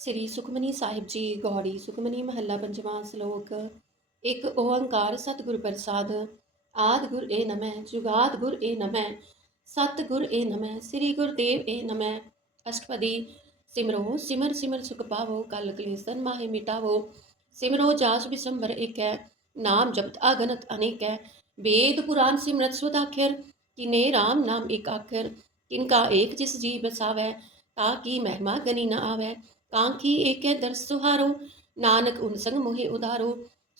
ਸ੍ਰੀ ਸੁਖਮਨੀ ਸਾਹਿਬ ਜੀ ਗੌੜੀ ਸੁਖਮਨੀ ਮਹੱਲਾ ਪੰਜਵਾਂ ਸ਼ਲੋਕ। ਇੱਕ ਓੰਕਾਰ ਸਤਿਗੁਰ ਪ੍ਰਸਾਦ। ਆਦਿ ਗੁਰ ਏ ਨਮੈ, ਜੁਗਾਦ ਗੁਰ ਏ ਨਮੈ, ਸਤਿ ਗੁਰ ਏ ਨਮੈ, ਸ੍ਰੀ ਗੁਰਦੇਵ ਏ ਨਮੈ। ਅਸ਼ਟਪਦੀ। ਸਿਮਰੋ ਸਿਮਰ ਸਿਮਰ ਸੁਖ ਪਾਵੋ, ਕਲ ਕਲੇਸਨ ਮਾਹਿ ਮਿਟਾਵੋ। ਸਿਮਰੋ ਜਾਸ ਬਿਸੰਬਰ ਏਕੈ, ਨਾਮ ਜਪਤ ਅਗਨਤ ਅਨੇਕੈ। वेद पुराण सिमरत सुधाखर, किने राम नाम एक आखर। किनका एक जिस जी बसावै, ताकि महिमा गनी न आवै। कांखी एक दर्श सुहारो, नानक उन संग मोहि उधारो।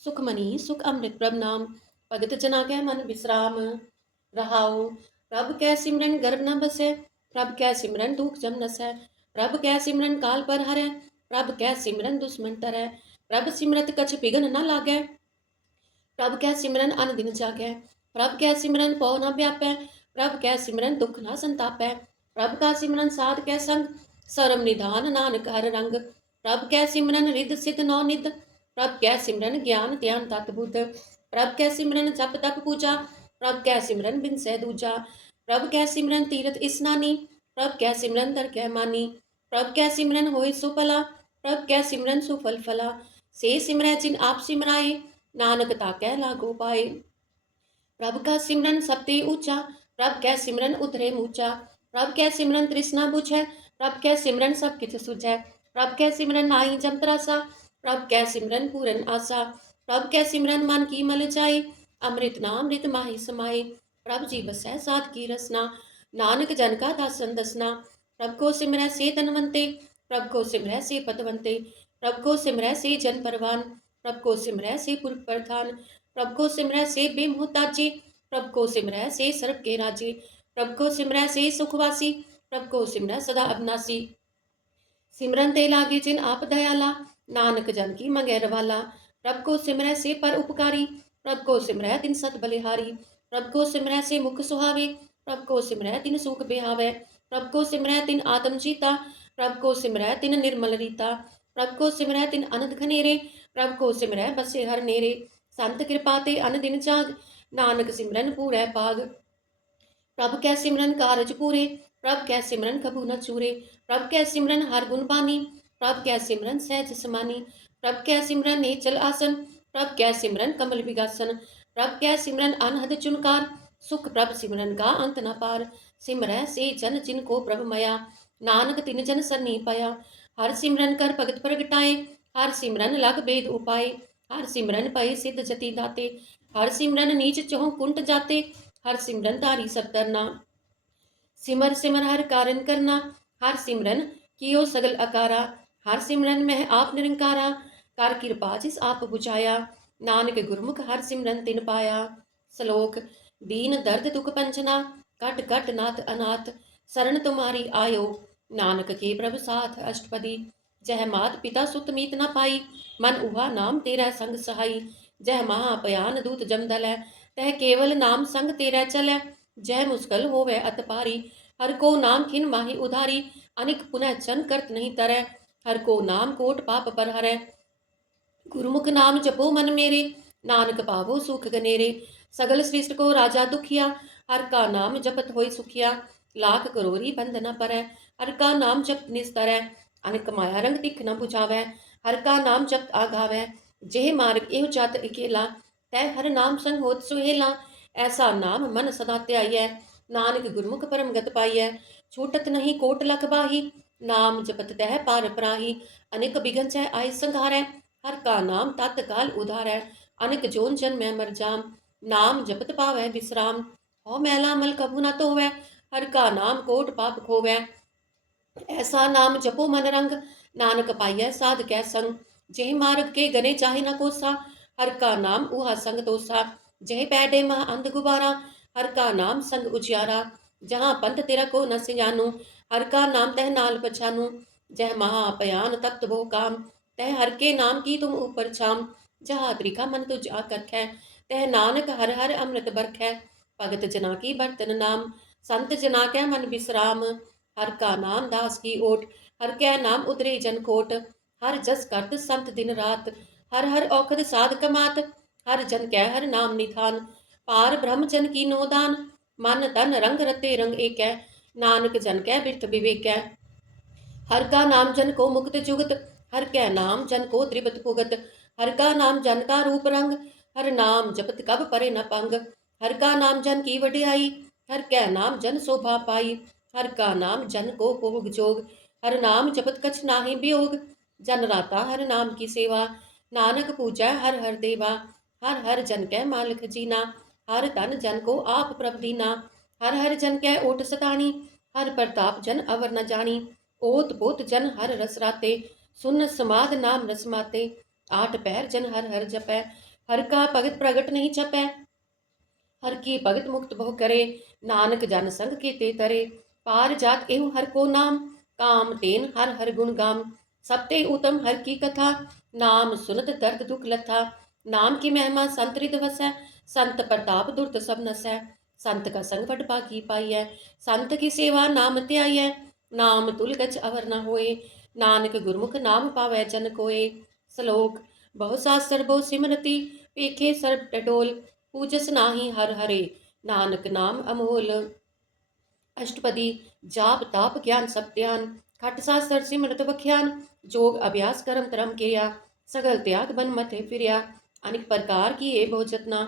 सुखमनी सुख अमृत प्रभ नाम, भगत जना कै मन विश्राम। रहाओ प्रभ कै सिमरन गर्भ न बसै, प्रभ कै सिमरन दुख जम नसै। प्रभ कै सिमरन काल पर हरै, प्रभ कै सिमरन दुश्मन तरै। प्रभ सिमरत कछ बिघन न लागै, प्रभ कै सिमरन अन दिन जागै। प्रभ कै सिमरन पौ न व्यापै, प्रभ कै सिमरन दुख न संतापै। प्रभ का सिमरन साध कै संग, सरम निधान नानक हर रंग। प्रभ कै सिमरन रिद्ध सिद्ध नौ निध, प्रभ कै सिमरन ज्ञान ध्यान तत बुद्ध। प्रभ कै सिमरन जप तप पूजा, प्रभ कै सिमरन बिनसै दूजा। प्रभ कै सिमरन तीरथ इस्नानी, प्रभ कै सिमरन दरगह मानी। प्रभ कै सिमरन होए सुफला, प्रभ कै सिमरन सुफल फला। से सिमरै जिन आप सिमराए, नानक ताकै लागो पाए। प्रभ का सिमरन सब ते ऊंचा, प्रभ कै सिमरन उतरे मूचा। प्रभ कै सिमरन तृष्णा बुझै, प्रभ कै सिमरन सब किछ सुझै। प्रभ कै सिमरन नाई जम त्रासा, प्रभ कै सिमरन पूरन आसा। प्रभ कै सिमरन मन की मल जाए, अमृत नामृत माहि समाए। प्रभ जी बसै साध की रसना, नानक जन का दासन दसना। प्रभ को सिमरै से धनवंते, प्रभ को सिमरै से पतवंते। प्रभ को सिमरै से जन परवान, प्रभ को सिमरै से पुरख प्रधान। प्रभ को सिमरै से बेमुहताजे, प्रभ को सिमरै से सर्व के राजे। प्रभ को सिमरै से सुखवासी, प्रभ को सिमरै सदा अविनाशी। सिमरन ते लागे जिन आप दयाला, नानक जन की मंगै रवाला। प्रभ को सिमरै से पर उपकारी, प्रभ को सिमरै दिन सत बलिहारी। प्रभ को सिमरै से मुख सुहावे, प्रभ को सिमरै दिन सुख बिहावै। प्रभ को सिमरै दिन आत्म जीता, प्रभ को सिमरै दिन निर्मल रीता। प्रभ को सिमरै दिन अनंत घनेरे, प्रभ को सिमरै बसे हर नेरे। संत कृपा ते अन दिन जाग, नानक सिमरन पूरै पाग। प्रभ कै सिमरन कारज पूरे, प्रभ कै सिमरन कबू न चूरे। प्रभ कै सिमरन हर गुण बानी, प्रभ कै सिमरन सहज समानी। प्रभ कै सिमरन नेचल आसन, प्रभ कै सिमरन कमल विगासन। प्रभ कै सिमरन अनहद चुनकार, सुख प्रभ सिमरन का अंत न पार। सिमरै से जन जिनको प्रभ मया, नानक तिन जन सरनी पाया। हर सिमरन कर भगत प्रगटाए, हर सिमरन लग बेद उपाय। हर सिमरन पए सिद्ध जति दाते, हर सिमरन नीच चौह कुंट जाते। हर सिमरन धारी सब तरना, सिमर सिमर हर कारण करना। हर सिमरन कियो सगल अकारा, हर सिमरन में आप निरंकारा। कर कृपा जिस आप बुझाया, नानक गुरमुख हर सिमरन तिन पाया। श्लोक। दीन दर्द दुख पंजना, कट कट नाथ अनाथ। शरण तुम्हारी आयो, नानक के प्रभ साथ। अष्टपदी। जह मात पिता सुत मीत न पाई, मन उहा नाम तेरा संग सहाई। जह महापयान दूत जम दलै, तह केवल नाम संग तेरा चलै। जय मुस्कल होवे अत पारी, हर को नाम खिन माही उधारी। अनिक पुनः चन करत नहीं तरै, हर को नाम कोट पाप पर हरै। गुरुमुख नाम जपो मन मेरे, नानक पावो सुख गनेरे। सगल सृष्ट को राजा दुखिया, हर का नाम जपत होय सुखिया। लाख करोरी बंद न परै, हर का नाम जपत निस्तरै। अनिक माया रंग दिख न बुझावै, हर का नाम जपत आगावै। जेह मार्ग एव जात अकेला, तै हर नाम संग होत सुहेला। ऐसा नाम मन सदा ध्याइयै, नानक गुरमुख परम गत पाइयै। छूटत नहीं कोट लख बाही, नाम जपत तह पार पराही। अनिक बिघन चै आय संघारै, हर का नाम तत्काल उधारै। अनिक जोन जन्मै मर जाम, नाम जपत पावै विश्राम। हौ मैला मल कभू न धोवै, हर का नाम कोट पाप खोवै। ऐसा नाम जपो मन रंग, नानक पाइयै साध कै संग। जेह मार्ग के गने चाहे न कोसा, हर का नाम उहा संग तोसा। जह पैडे मह अंध गुबारा, हर का नाम संग उजियारा। जहाँ पंथ तेरा को न सिजानू, हर का नाम तह नाल पछानू। जह महापयान तप्त वो काम, तह हर के नाम की तुम ऊपर छाम। जहाँ त्रिखा मन तुझ आकर्खै, तह नानक हर हर अमृत बरखै। भगत जना की बर्तन नाम, संत जना कै मन विश्राम। हर का नाम दास की ओट, हर कै नाम उतरे जन कोट। हर जस करत संत दिन रात, हर हर औखद साध कमात। हर जन कै हर नाम निधान, पार ब्रह्म जन की नो दान। मन तन रंग रते रंग एकै, नानक जन कै बिरथ विवेकै। हर का नाम जन को मुक्त जुगत, हर कै नाम जन को त्रिपत पुगत। हर का नाम जन का रूप रंग, हर नाम जपत कब परे न पंग। हर का नाम जन की वडियाई, हर कै नाम जन शोभा पाई। हर का नाम जन को भोग जोग, हर नाम जपत कछ नाहि वियोग। जन राता हर नाम की सेवा, नानक पूजै हर हर देवा। हर हर जन कै मालिक जीना, हर तन जन को आप प्रभ दीना। हर हर जन कै ओट सताणी, हर प्रताप जन अवर न जानी। ओत पोत जन हर रस राते, सुन समाद नाम रस माते। आठ पैर जन हर हर जपै, हर का भगत प्रगट नहीं छपै। हर की भगत मुक्त बहु करे, नानक जन संग के ते तरे। पार जात एहु हर को नाम, काम तेन हर हर गुण गाम। सबते उत्तम हर की कथा, नाम सुनत दर्द दुख लथा। नाम की महिमा संत हृद वसै, संत प्रताप दुर्त सब नसै। संत का संग बड़ भागी पाइयै, संत की सेवा नाम त्याइयै। नाम तुल गच अवर न होए, नानक गुरमुख नाम पावै जन कोए। श्लोक। बहु शास्त्र बहु सिमरति, पेखे सर्ब टटोल। पूजस नाही हर हरे, नानक नाम अमोल। अष्टपदी। जाप ताप ज्ञान सब ध्यान, खट शास्त्र सिमरत बख्यान। जोग अभ्यास करम तरम किया, सगल त्याग बन मथे फिरिया। अनेक प्रकार की ये बहु जतना,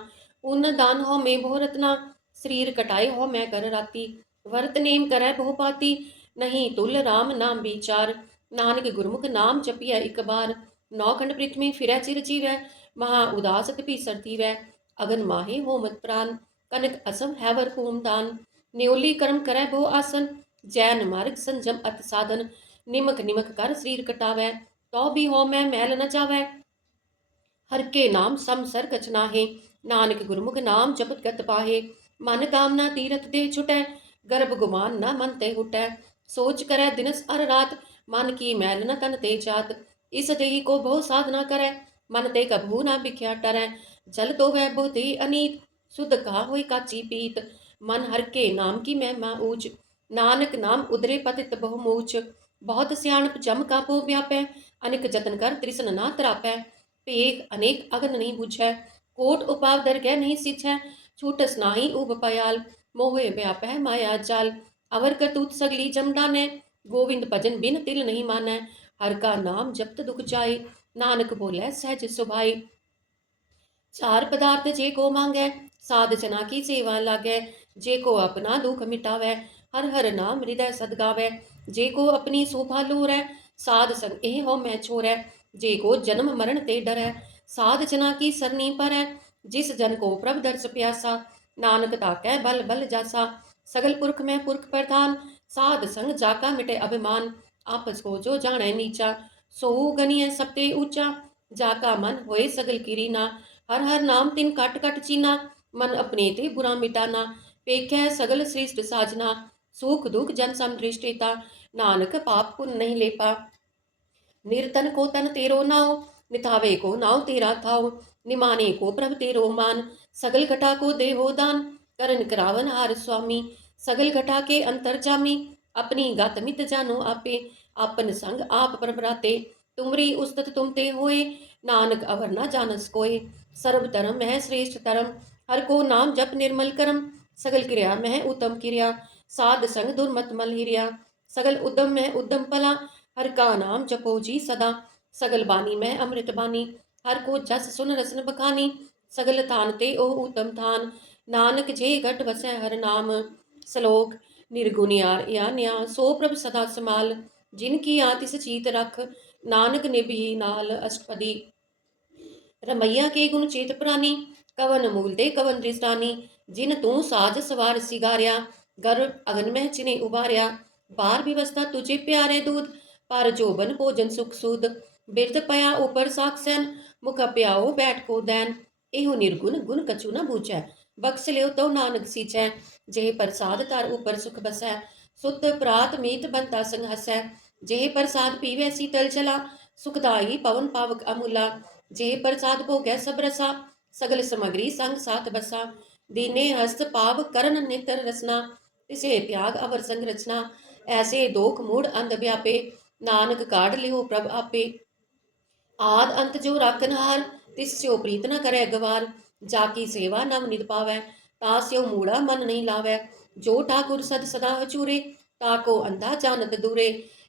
पुण्य दान हो में बहु रत्ना। शरीर कटाई हो मैं कर राती, वर्त नेम करै बहु पाती। नहीं तुल राम नाम विचार, नानक गुरमुख नाम जपिया एक बार। नौखंड पृथ्वी फिरै चिर जीवै, महा उदास तपी सरती वै। अगन माहे हो मत प्राण, कनक असम हैवर होम दान। न्योली कर्म करै बहु आसन, जैन मार्ग संजम अत साधन। निमक निमक कर शरीर कटावै, तो भी हो मैं मैल न जावै। हर के नाम सम सर कछ नाहे, नानक गुरमुख नाम जपत गत पाहे। मन कामना तीरथ दे छुटै, गर्भ गुमान न मन ते हुटै। सोच करै दिनस अर रात, मन की मैल न तन ते जात। इस देही को बहु साधना करै, मन ते कभू न बिख्या टरै। जल तो वह बहु ते अनीत, शुद्ध कहा होई काची पीत। मन हर के नाम की महिमा ऊंच, नानक नाम उदरे पतित बहु मूच। बहुत सियाणप जम का पो व्यापै, अनेक जतन कर तृष्ण ना तरापै। पेख अनेक अगन नहीं बुझै, कोट उपाव दरगह नहीं सिझै। छूटस नाही उब पयाल, मोहे व्यापै माया जाल। अवर करतूत सगली जम डानै, गोविंद भजन बिन तिल नहीं मानै। हर का नाम जपत दुख जाए, नानक बोले सहज सुभाए। चार पदार्थ जे को मांगै, साध जना की सेवा लागै। जे को अपना दुख मिटावै, हर हर नाम हृदय सद गावै। जे को अपनी शोभा लोरै, साध संग एह हो मैं छोरै। जे को जन्म मरण ते डरै, साध जना की सरनी परै। जिस जन को प्रभ दर्श प्यासा, नानक ताकै बल बल जासा। सगल पुरख में पुरख प्रधान, साध संग जाका मिटे अभिमान। आपस को जो जाने नीचा, सोऊ गनिय सबते ऊंचा। जाका मन होए सगल कीरीना, हर हर नाम तिन कट कट चीना। मन अपने ते बुरा मिटाना, पेखै सगल श्रेष्ठ साजना। सुख दुख जन सम दृष्टिता, नानक पाप पुण्य नहीं लेपा। निर्तन को तन तेरो नाव, निथावे को नाव तेरा थाव। निमाने को प्रभ तेरो मान, सगल घटा को देहो दान। करन करावन हार स्वामी, सगल घटा के अंतर जामी। अपनी गत मित जानो आपे, आपन संग आप प्रभराते। तुमरी उस्तत तुम ते होए, नानक अवर न जानस कोय। सर्व धर्म मह श्रेष्ठ धर्म, हर को नाम जप निर्मल करम। सगल क्रिया मह उत्तम क्रिया, साध संग दुर्मत मल हिरिया। सगल उद्यम मह उद्यम पला, हर का नाम जपो जी सदा। सगल बानी में अमृत बानी, हर को जस सुन रसन बखानी। सगल थान ते ओ उत्तम थान, नानक जे घट वसै हर नाम। श्लोक। निर्गुण या न्या सो प्रभ सदा समाल, जिनकी आतिस चीत रख, नानक निभि नाल। अष्टपदी। रमैया के गुण चेत प्राणी, कवन मूल दे कवन दृष्टानी। जिन तू साज सवार सिगारिया, गर्भ अगन में चिने उबारिया। बार व्यवस्था तुझे प्यारे दूध, पर जोबन भोजन सुख सूद। बिरध पया ऊपर साक्षन, मुख प्याओ बैठ को दैन। एहु निर्गुण गुण कछु न बूझै, बख्श लियो तो नानक सींचै। जेह प्रसाद तार ऊपर सुख बसै, सुत प्रात मीत बनता संग हसै। जेह प्रसाद पीवै शीतल जला, सुखदाई पवन पावक अमूला। जेह प्रसाद भोगै सब रसा, सगल समग्री संग साथ बसा। दीने हस्त पाव करन नेत्र रसना, तिसे त्याग अवर संग रचना। ऐसे दोख मूढ़ अंध व्यापे, नानक काढ़ लियो प्रभ आपे। आद अंत जो राखन हार, तिस स्यो प्रीत न करे गवार। जाकी सेवा नव निध पावै, तास्यो मूढ़ा मन नहीं लावै। जो ठाकुर सद सदा चूरे, ताको अंधा जानत दूरे।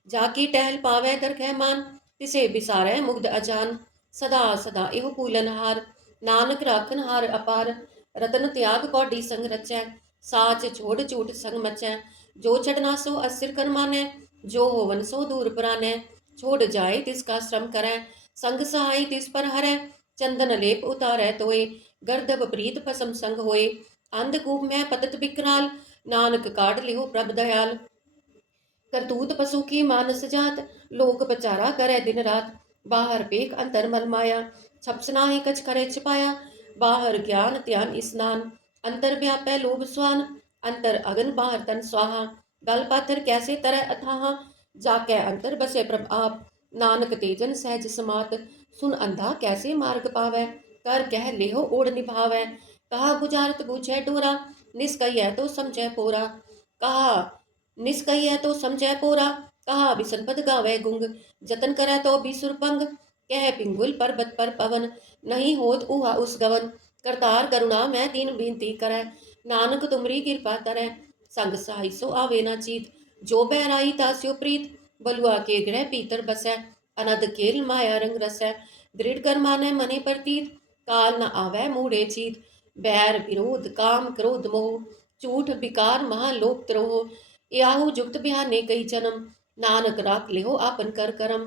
जाकी टहल पावै दरगह मान, तिसे बिसारै मुग्ध अजान। सदा सदा एहो पूलनहार, नानक राखन हार अपार। रतन त्याग कौडी संग रचै, साच छोड़ झूठ संग मचै। जो चढ़ना सो असिर कर मानै, जो होवन सो दूर पुरानै। छोड़ जाए तिसका श्रम करै, संग सहाय तिस पर हरै। चंदन लेप उतारै तोय, गर्दभ प्रीत भसम संग होए। अंधकूप में पतत बिकराल, नानक काढ़ लिहो प्रभ दयाल। करतूत पशु की मानस जात, लोक बचारा करे दिन रात। बाहर पेख अंतर मल माया, छपसना ही कछ करे छिपाया। बाहर ज्ञान ध्यान स्नान, अंतर व्यापै लोभ स्वान। अंतर अगन बाहर तन स्वाहा, गल पाथर कैसे तरह अथाहा। जाकै अंतर बसे प्रभ आप, नानक तेजन सहज समात। सुन अंधा कैसे मार्ग पावै, कर कह लेहो ओढ़ निभावै। कहा बुझारत बूझै डोरा, निष्कहियै तो समझै पोरा। कहा निष्कहियै तो समझै पोरा, कहा बिसन पद गावै गुंग। जतन करै तो भी सुरपंग, कह पिंगुल पर्वत पर पवन। नहीं होत उहा उस गवन, करतार करुणा मैं दीन बिनती करै। नानक तुमरी कृपा तरै, संग सहाय सो आवे ना चीत। जो बैराई तास्यो प्रीत, बलुआ के ग्रह पीतर बसै। अनद खेल माया रंग रसै, दृढ़ कर मानै मने प्रतीत। काल न आवै मूढ़े चीत, बैर विरोध काम क्रोध मोह। झूठ विकार महालोभ त्रोह, याहू जुगत बिहाने कई जन्म। नानक राख लेहो आपन कर करम।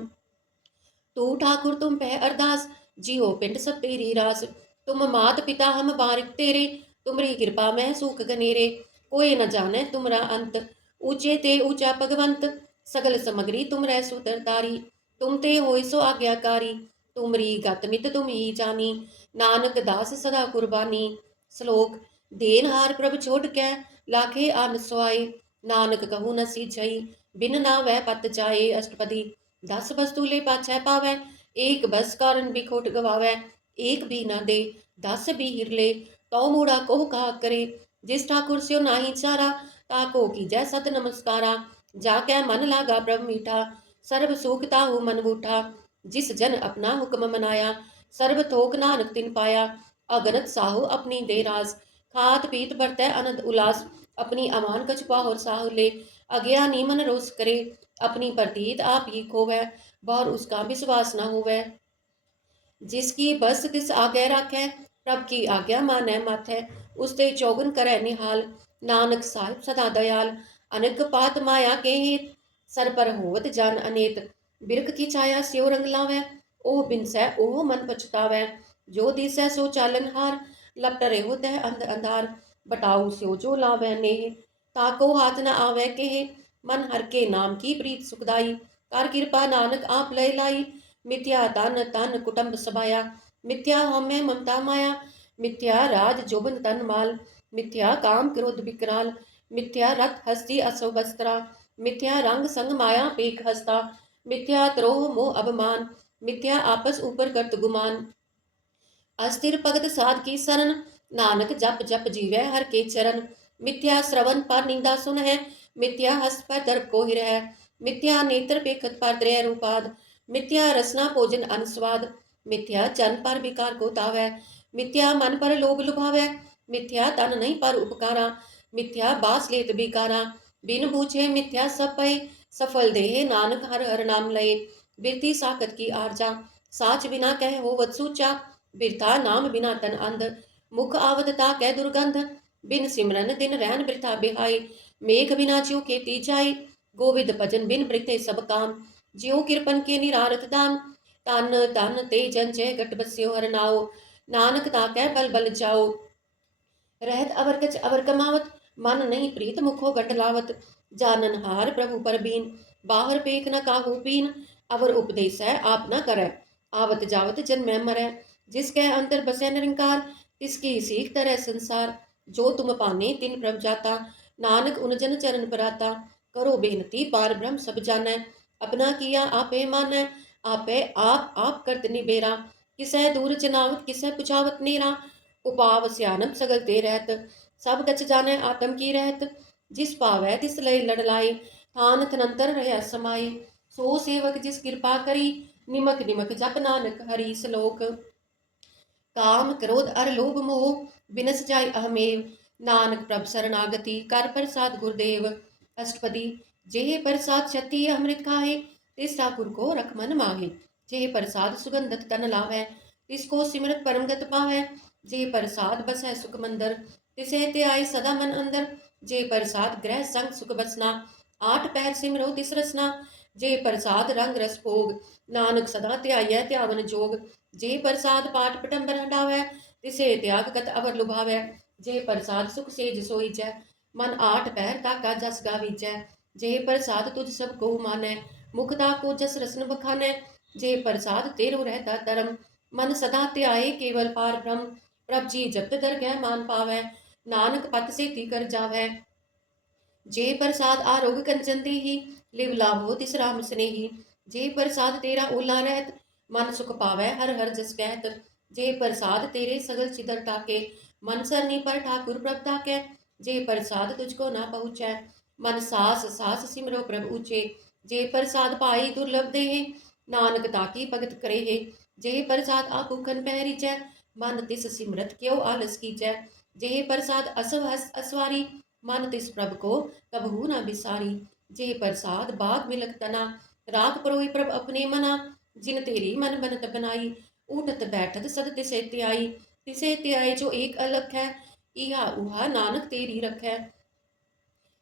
तू ठाकुर तुम पे अरदास, जियो पिंड सब तेरी रास। तुम मात पिता हम बारिक तेरे, तुमरी कृपा में सुख गनेरे। कोई न जाने तुमरा अंत, ऊंचे ते ऊंचा भगवंत। सगल समग्री तुम रै सुतरतारी, तुम ते होय सो आज्ञाकारी। तुमरी गत मित तुम ही जानी, नानक दास सदा कुर्बानी। श्लोक, देनहार प्रभ छोड़ कै, लाखे आन सोआए। नानक कहूँ न सीझई, बिन नावै पत जाए। अष्टपदी, 10 वस्तु ले पाछै पावै, एक बस कारण बिखोट गवावै। एक भी न दे, 10 भी हिर ले, तो मूढ़ा कोह कहा करे। जिस ठाकुर स्यो नाही चारा, ताको कीजै सत नमस्कारा। जाकै मन लागा प्रभ मीठा, सर्ब सुख ताहू मन बूठा। जिस जन अपना हुक्म मनाया, सर्ब थोक नानक तिन पाया। अगनत साहू अपनी दे रास, खात पीत बरतै अनंद उलास। अपनी अमान कछ पाहोर साहू ले, अज्ञानी मन रोष करे। अपनी प्रतीत आप ही खोवै, और उसका विश्वास न होवै। जिसकी बस तिस आगे राखै, प्रभ की आज्ञा मानै माथै। उसते चौगन करै निहाल, नानक साहिब सदा दयाल। अनक पात माया के हित, सर पर होवत जान अनेत। बिरख की छाया स्यो रंग लावै, ओह बिनसै ओह मन पछतावै। जो दिसै सो चालन हार, लपट रेहो तह अंध अंधार। बटाऊ स्यो जो लावै नेह, ताको हाथ न आवै केह। मन हर के नाम की प्रीत सुखदाई, कर कृपा नानक आप लय लाई। मिथ्या तन तन कुटुंब सबाया, मिथ्या हमें ममता माया। मिथ्या राज जोबन तन माल, मिथ्या काम क्रोध विकराल। मिथ्या रथ हस्ती असो वस्त्रा, मिथ्या रंग संग माया पेख हस्ता। मिथ्या द्रोह मोह अभिमान, मिथ्या आपस ऊपर करत गुमान। अस्थिर भगत साध की शरण, नानक जप जप जीवै हर के चरण। मिथ्या श्रवण पर निंदा सुन है, मिथ्या हस्त पर दर्प को हिर है। मिथ्या नेत्र पेखत पर त्रय रूपाद, मिथ्या रसना भोजन अनुस्वाद। मिथ्या जन पर विकार को तावै, मिथ्या मन पर लोभ लुभावै। मिथ्या तन नहीं पर उपकारा, मिथ्या बास लेत बिकारा। बिन बूझे मिथ्या सब पै, सफल देह नानक हर हर नाम लय। बिरती साकत की आरजा, साच बिना कह होवत सूचा। बिरथा नाम बिना तन अंध, मुख आवत ताकै दुर्गंध। बिन सिमरन दिन रैन बिरथा बिहाई, मेघ बिना ज्यों खेती जाई। गोविंद भजन बिन बृते सब काम, ज्यों कृपन के निरारथ दाम। तन तन ते जन जय गट बस्यो हर नाओ, नानक ताकै बल बल जाओ। रहत अवर कछ अवर कमावत, मन नहीं प्रीत मुखो गंड लावत। जानन हार प्रभु पर बीन, बाहर पेख न काहू पीन। अवर उपदेश है आप न करै, आवत जावत जन्मै मरै। जिसके अंतर बसै निरंकार, तिसकी सीख तरह संसार। जो तुम पाने तिन प्रभ जाता, नानक उन जन चरण पराता। करो बेनती पार ब्रह्म सब जानै, अपना किया आपे मानै। आपे आप करत निबेरा, किसै दूर जनावत किसै पुछावत नेरा। उपाव स्यानप सगल ते रहत, सब कछ जानै आत्म की रहत। जिस पावै तिस लय लड़लाई, थान थनंतर रह समाई। सो सेवक जिस कृपा करी, निमक निमक जप नानक हरि। श्लोक, काम क्रोध अर लोभ मोह, बिनस जाय अहमेव। नानक प्रभ शरणागति, कर प्रसाद गुरुदेव। अष्टपदी, जेह प्रसाद छती अमृत खाए, तिस ठाकुर को रख मन माहे। जेह प्रसाद सुगंधत तन लावै, तिसको सिमरत परमगत पावै। जेह प्रसाद बसै सुख मंदर, तिसे ते आए सदा मन अंदर। जे प्रसाद ग्रह संग सुख बसना, आठ पैर सिमरो तिस रसना। जे प्रसाद रंग रस भोग, नानक सदा ध्याइयै ध्यावन जोग। जे प्रसाद पाठ पटंबर हटावै, तिसे त्याग कत अवर लुभावै। जे प्रसाद सुख सेज सोईजै, मन आठ पैर ताका जस गावीजै। जे प्रसाद तुझ सब को मानै, मुखदा को जस रसन बखानै। जे प्रसाद तेरो रहता धर्म, मन सदा ध्याए केवल पार ब्रह्म। प्रभ जी जपत दरगह मान पावै, नानक पत सेती कर जावै। जे प्रसाद आरोग कंचन देही, लिव लाभो तिस राम स्नेही। जे प्रसाद तेरा ओला रहत, मन सुख पावै हर हर जस कहत। जे प्रसाद तेरे सगल चिदर टाके, मन सरनी पर ठाकुर प्रभ ताकै। जे प्रसाद तुझको ना पहुँचै, मन सास सास सिमरो प्रभ ऊचे। जे प्रसाद पाई दुर्लभ देहे, नानक ताकी भगत करे है। जे प्रसाद आभूखन पहरीजै, मन तिस सिमरत क्यों आलस कीजै। जे प्रसाद असव हस असवारी, मन तिस प्रभ को कबहू न बिसारी। जे प्रसाद बाग मिलक तना, राख परोई प्रभ अपने मना। जिन तेरी मन बनत बनाई, उठत बैठत सद तिसे त्याई। तिसे त्याई जो एक अलख है, इहा उहा नानक तेरी रखै।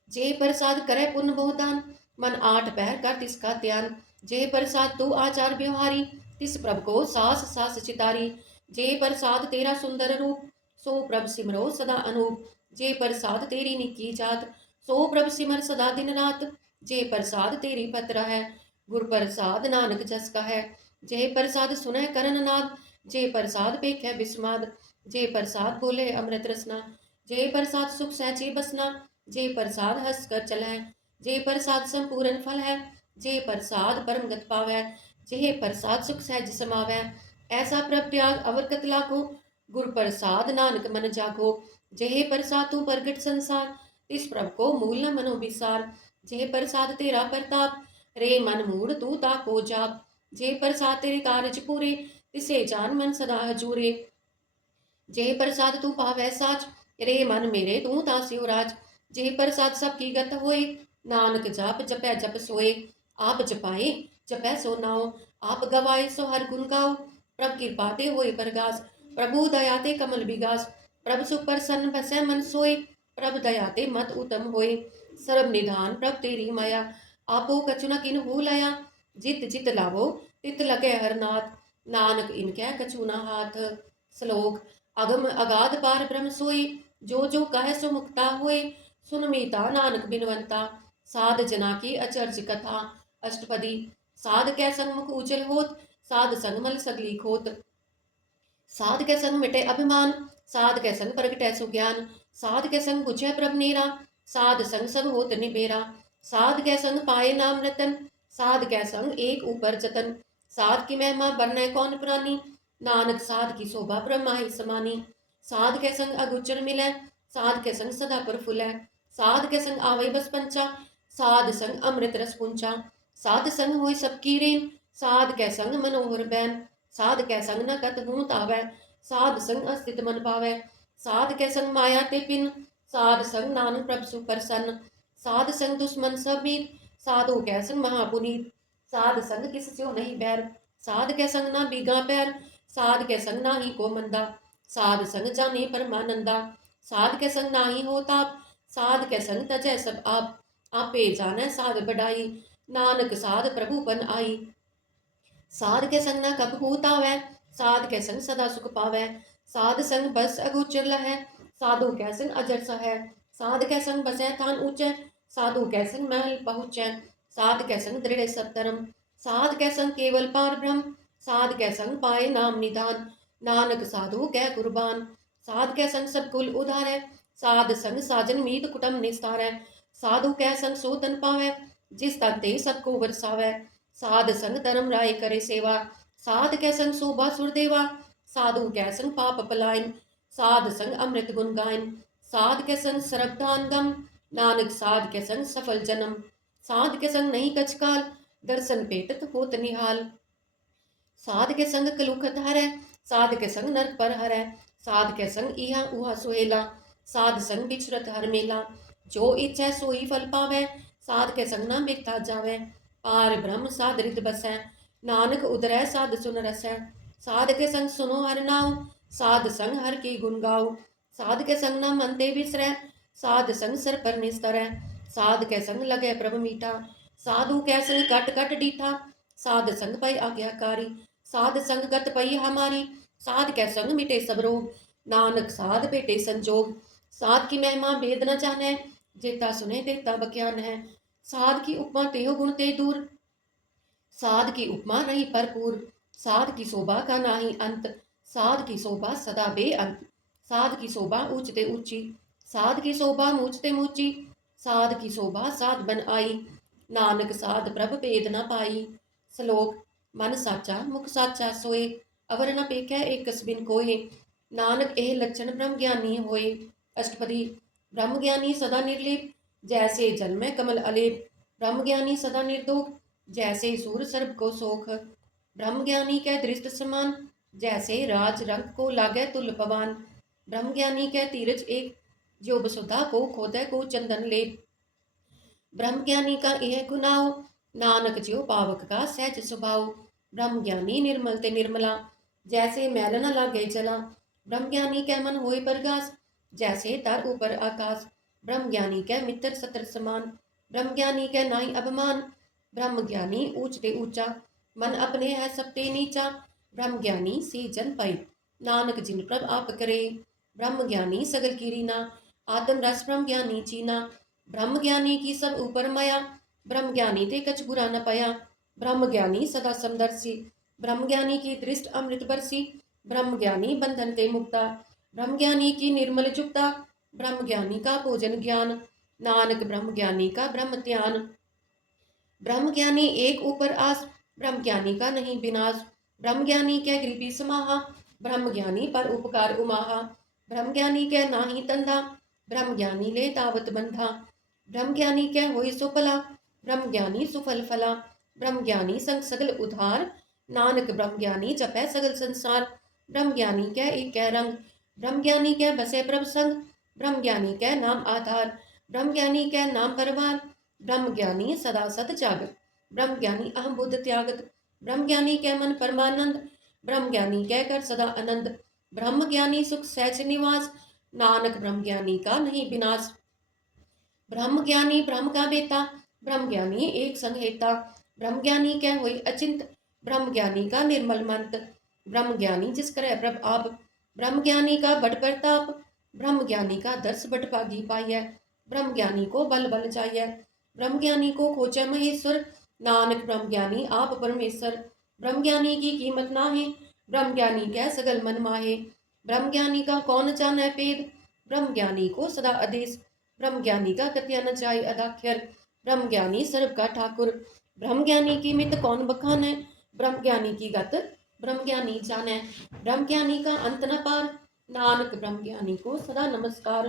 जे प्रसाद करे पुण्य बहुदान, मन आठ पैर कर तिसका ध्यान। जे प्रसाद तू आचार व्यवहारी, तिस प्रभ को सास सास चितारी। जे प्रसाद तेरा सुंदर रूप, सो प्रभ सिमरो सदा अनूप। जे प्रसाद तेरी निकी जात, सो प्रभ सिमर सदा दिन रात। जे प्रसाद तेरी पत्र है, गुर प्रसाद नानक जस का है। जे प्रसाद सुनह करन नाद, जे प्रसाद पेखै बिस्माद। जे प्रसाद बोले अमृत रसना, जे प्रसाद सुख सहजे बसना। जे प्रसाद हंस कर चलै, जे प्रसाद संपूर्ण फल है। जे प्रसाद परमगत पावै, जे प्रसाद सुख सहज समावै। ऐसा प्रभ त्याग अवर कत लाखो, गुर प्रसाद नानक मन जागो। जे प्रसाद तू प्रगट संसार, तिस प्रभ को मूल न मनो विसार। जे प्रसाद तेरा प्रताप, रे मन मूड तू ताको जाप। जे प्रसाद तेरे कारज पूरे, तिसे जान मन सदा हजूरे। जे प्रसाद तू पावै साच, रे मन मेरे तू तास्यो राज। जे प्रसाद सबकी गत होए, नानक जाप जपै जप सोए। आप जपाए जपै सो नाओ, आप गवाए सो हर गुण गाओ। प्रभ कृपा ते होए प्रगास, प्रभु दया ते कमल विगास। प्रभ सुख प्रसन्न बसै मन सोए, प्रभ दया ते मत उत्तम होए। सर्व निधान प्रभ तेरी माया, आपो कछु न किन हो लया। जित जित लावो तित लगे हर नाथ, नानक इनकै कछु न हाथ। श्लोक अगम अगाध पार ब्रह्म सोई, जो जो कह सो मुक्ता होए। सुन मीता नानक बिनवंता, साध जना की अचर्ज कथा। अष्टपदी साध कै संग मुख उजल होत, साध संग मल सगली खोत। साध के संग मिटे अभिमान, साध के संग प्रगटै सुज्ञान। साध के संग बुझै प्रभ नेरा, साध संग सब होत निबेरा। साध के संग पाए नाम रतन, साध के संग एक ऊपर जतन। साध की महिमा बरनै कौन पुरानी, नानक साध की शोभा ब्रह्मा ही समानी। साध के संग अगुचर मिलै, साध के संग सदा प्रफुल्लै। साध के संग आवै बस पंचा, साध संग अमृत रस पुंचा। साध संग होय सबकी रेन, साध के संग मनोहर बैन। साध कै संग न कत हूँ तावै, साध संग अस्तित मन पावै। साध कै संग माया ते पिन, साध संग नानक प्रभ सुप्रसन्न। साध संग दुश्मन सब मीत, साधु कै संग महापुनीत। साध संग किस स्यो नहीं बैर, साध कै संग ना बीगा पैर। साध कै संग नाही को मंदा, साध संग जाने परमानंदा। साध कै संग नाही हो ताप, साध कै संग तजै सब आप। आपे जानै साध बढ़ाई, नानक साध प्रभुपन आई। साध के संग न कब हूत आवै, साध के संग सदा सुख पावै। साध संग बस अगोचर लहै, साधु कै संग अजर सहै। साध कै संग बसै थान ऊंचै, साधु कै संग महल पहुँचै। साध कै संग दृढ़ सब धर्म, साध कै संग केवल पार ब्रह्म। साध कै संग पाए नाम निधान, नानक साधु कै कुर्बान। साध कै संग सब कुल उधारै, साध संग साजन मीत कुटुम निस्तारै। साधु कै संग सो तन पावै, जिस तन ते सबको वरसावै। साध संग धर्म राय करे सेवा, साध कै संग शोभा सुरदेवा। साधु कै संग पाप पलायन, साध संग अमृत गुण गायन। साध कै संग सरबदान गम, नानक साध कै संग सफल जन्म। साध कै संग नहीं कछ काल, दर्शन पेटत होत निहाल। साध के संग कलुखत हरै, साध के संग नरक पर हरै। साध के संग इहा उहा सोहेला, साध संग बिछरत हर मेला। जो इच्छै सोई फल पावै, साध के संग ना मिरता जावे, पार ब्रह्म साध रिद बसै, नानक उदरै साध सुन रसै। साध के संग सुनो हर नाम, साध संग हर की गुण गाओ, साध के संग ना मन ते बिसरै, साध संग सर पर निस्तरै, साध के संग लगे प्रभु मीठा, साधु के संग कट कट डीठा, साध संग पई आज्ञाकारी, साध संग गत पई हमारी, साध के संग मिटे सब रोग, नानक साध भेटे संजोग। साध की महिमा भेद न जानै, जेता सुने तेता बख्यान है। साध की उपमा तेहो गुण ते दूर, साध की उपमा नहीं भरपूर, साध की शोभा का नाही अंत, साध की शोभा सदा बेअंत, साध की शोभा ऊंचते ऊंची, साध की शोभा मूचते मूची, साध की शोभा साध बन आई, नानक साध प्रभ भेद न पाई। श्लोक। मन साचा मुख साचा सोए, अवर न पेखै एक बिन कोय, नानक एह लक्षण ब्रह्म ज्ञानी होए। अष्टपदी। ब्रह्म ज्ञानी सदा निर्लेप, जैसे जल में कमल अलेप, ब्रह्म ज्ञानी सदा निर्दोष, जैसे सूर सर्प को सोख, ब्रह्म ज्ञानी के दृष्ट समान, जैसे राज रंग को लागे तुल पवान, ब्रह्म ज्ञानी के तीरज एक, जो बसुधा को खोदे को चंदन लेप, ब्रह्म ज्ञानी का यह गुनाओ, नानक ज्यो पावक का सहज स्वभाव, ब्रह्म ज्ञानी निर्मल ते निर्मला, जैसे मैल न लागे जला, ब्रह्म ज्ञानी के मन होए प्रगास, जैसे तर ऊपर आकाश, ब्रह्म ज्ञानी के मित्र सत्र समान, ब्रह्म ज्ञानी के नाई अभिमान, ब्रह्म ज्ञानी ऊंचते ऊंचा, मन अपने है सबते नीचा, ब्रह्म ज्ञानी सी जन पाई, नानक जिन प्रभ आप करे, ब्रह्म ज्ञानी सगल की रीना, आत्म रस ब्रह्म ज्ञानी चीना, ब्रह्म ज्ञानी की सब ऊपर माया, ब्रह्म ज्ञानी ते कछ बुरा न पाया, ब्रह्म ज्ञानी सदा समदर्शी, ब्रह्म ज्ञानी की दृष्ट अमृत बरसी, ब्रह्म ज्ञानी बंधन ते मुक्ता, ब्रह्म ज्ञानी की निर्मल जुक्ता, ब्रह्म ज्ञानी का भोजन ज्ञान, नानक ब्रह्म ज्ञानी का ब्रह्म ध्यान, ब्रह्म ज्ञानी एक ऊपर आस, ब्रह्म ज्ञानी का नहीं विनाश, ब्रह्म ज्ञानी के गृपी समाहा, ब्रह्म ज्ञानी पर उपकार उमाहा, ब्रह्म ज्ञानी के नाही तंधा, ब्रह्म ज्ञानी ले तावत बंधा, ब्रह्म ज्ञानी के होई सुफला, ब्रह्म ज्ञानी सुफल फला, ब्रह्म ज्ञानी संग सगल उधार, नानक ब्रह्म ज्ञानी जपै सगल संसार, ब्रह्म ज्ञानी के एक रंग, ब्रह्म ज्ञानी के बसे प्रभ संग, ब्रह्म ज्ञानी के नाम आधार, ब्रह्म ज्ञानी के नाम परवार, ब्रह्म ज्ञानी सदा सत जागत, ब्रह्म ज्ञानी अहम बुद्ध त्यागत, ब्रह्म ज्ञानी के मन परमानंद, ब्रह्म ज्ञानी के कर सदा आनंद, ब्रह्म ज्ञानी सुख सहज निवास, नानक ब्रह्म ज्ञानी का नहीं विनाश, ब्रह्म ज्ञानी ब्रह्म का बेटा, ब्रह्म ज्ञानी एक संहेता, ब्रह्म ज्ञानी के हुई अचिंत, ब्रह्म ज्ञानी का निर्मल मंत, ब्रह्म ज्ञानी जिस करे प्रभ आप, ब्रह्म ज्ञानी का बड़ प्रताप, ब्रह्म ज्ञानी का दर्श बड़ पागी पाइय, ब्रह्म ज्ञानी को बल बल चाहिए, ब्रह्म ज्ञानी को खोचे महेश्वर, नानक ब्रह्म ज्ञानी आप परमेश्वर, ब्रह्म ज्ञानी की कीमत ना है, ब्रह्म ज्ञानी के सगल मन माहे, ब्रह्म ज्ञानी का कौन जाने पेद, ब्रह्म ज्ञानी को सदा आदेश, ब्रह्म ज्ञानी का कथ्य न जाय अदाख्यर, ब्रह्म ज्ञानी सर्व का ठाकुर, ब्रह्म ज्ञानी की मित कौन बखान है, ब्रह्म ज्ञानी की गत ब्रह्म ज्ञानी जाने, ब्रह्म ज्ञानी का अंत न पार, नानक ब्रह्म ज्ञानी को सदा नमस्कार।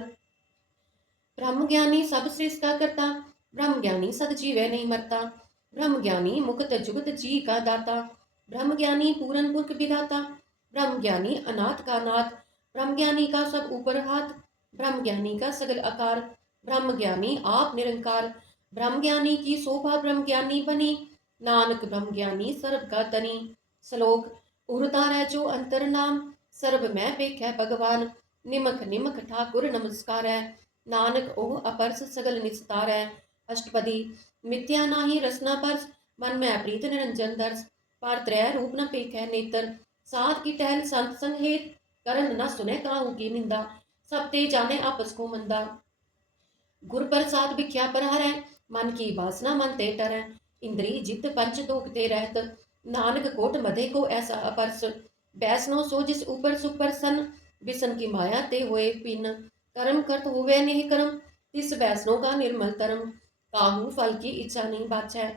ब्रह्म ज्ञानी सब श्रेष्ठ का करता, ब्रह्म ज्ञानी सद जीवे नहीं मरता, ब्रह्म ज्ञानी मुक्त जुगत जी का दाता, ब्रह्म ज्ञानी पूरन पुरख विधाता, ब्रह्म ज्ञानी अनाथ का नाथ, ब्रह्म ज्ञानी का सब ऊपर हाथ, ब्रह्म ज्ञानी का सगल आकार, ब्रह्म ज्ञानी आप निरंकार, ब्रह्म ज्ञानी की शोभा ब्रह्म ज्ञानी बनी, नानक ब्रह्म ज्ञानी सर्व का तनी। श्लोक। उड़ता रह जो अंतर नाम, सर्व में पेख्या भगवान, निमख निमख ठाकुर नमस्कार है, नानक ओह अपर्स सगल निस्तार है। अष्टपदी। मिथ्या नाही रसना परस, मन में प्रीत निरंजन दर्श, पर त्रय रूप न पेख्या नेत्र, साध की टहल संत संग हेत, करन न सुने काहू की निंदा, सब ते जाने आपस को मंदा। गुर प्रसाद भिख्या पर हरै, मन की वासना मन ते टरै, इंद्री जित पंच दोख ते रहत, नानक कोट मधे को ऐसा अपरस, बैसनो सो जिस ऊपर सुप्रसन्न, बिसन की माया ते होए पिन, कर्म करत हुए नेह कर्म, तिस बैसनो का निर्मल तरम, काहू फल की इच्छा नहीं बाछै,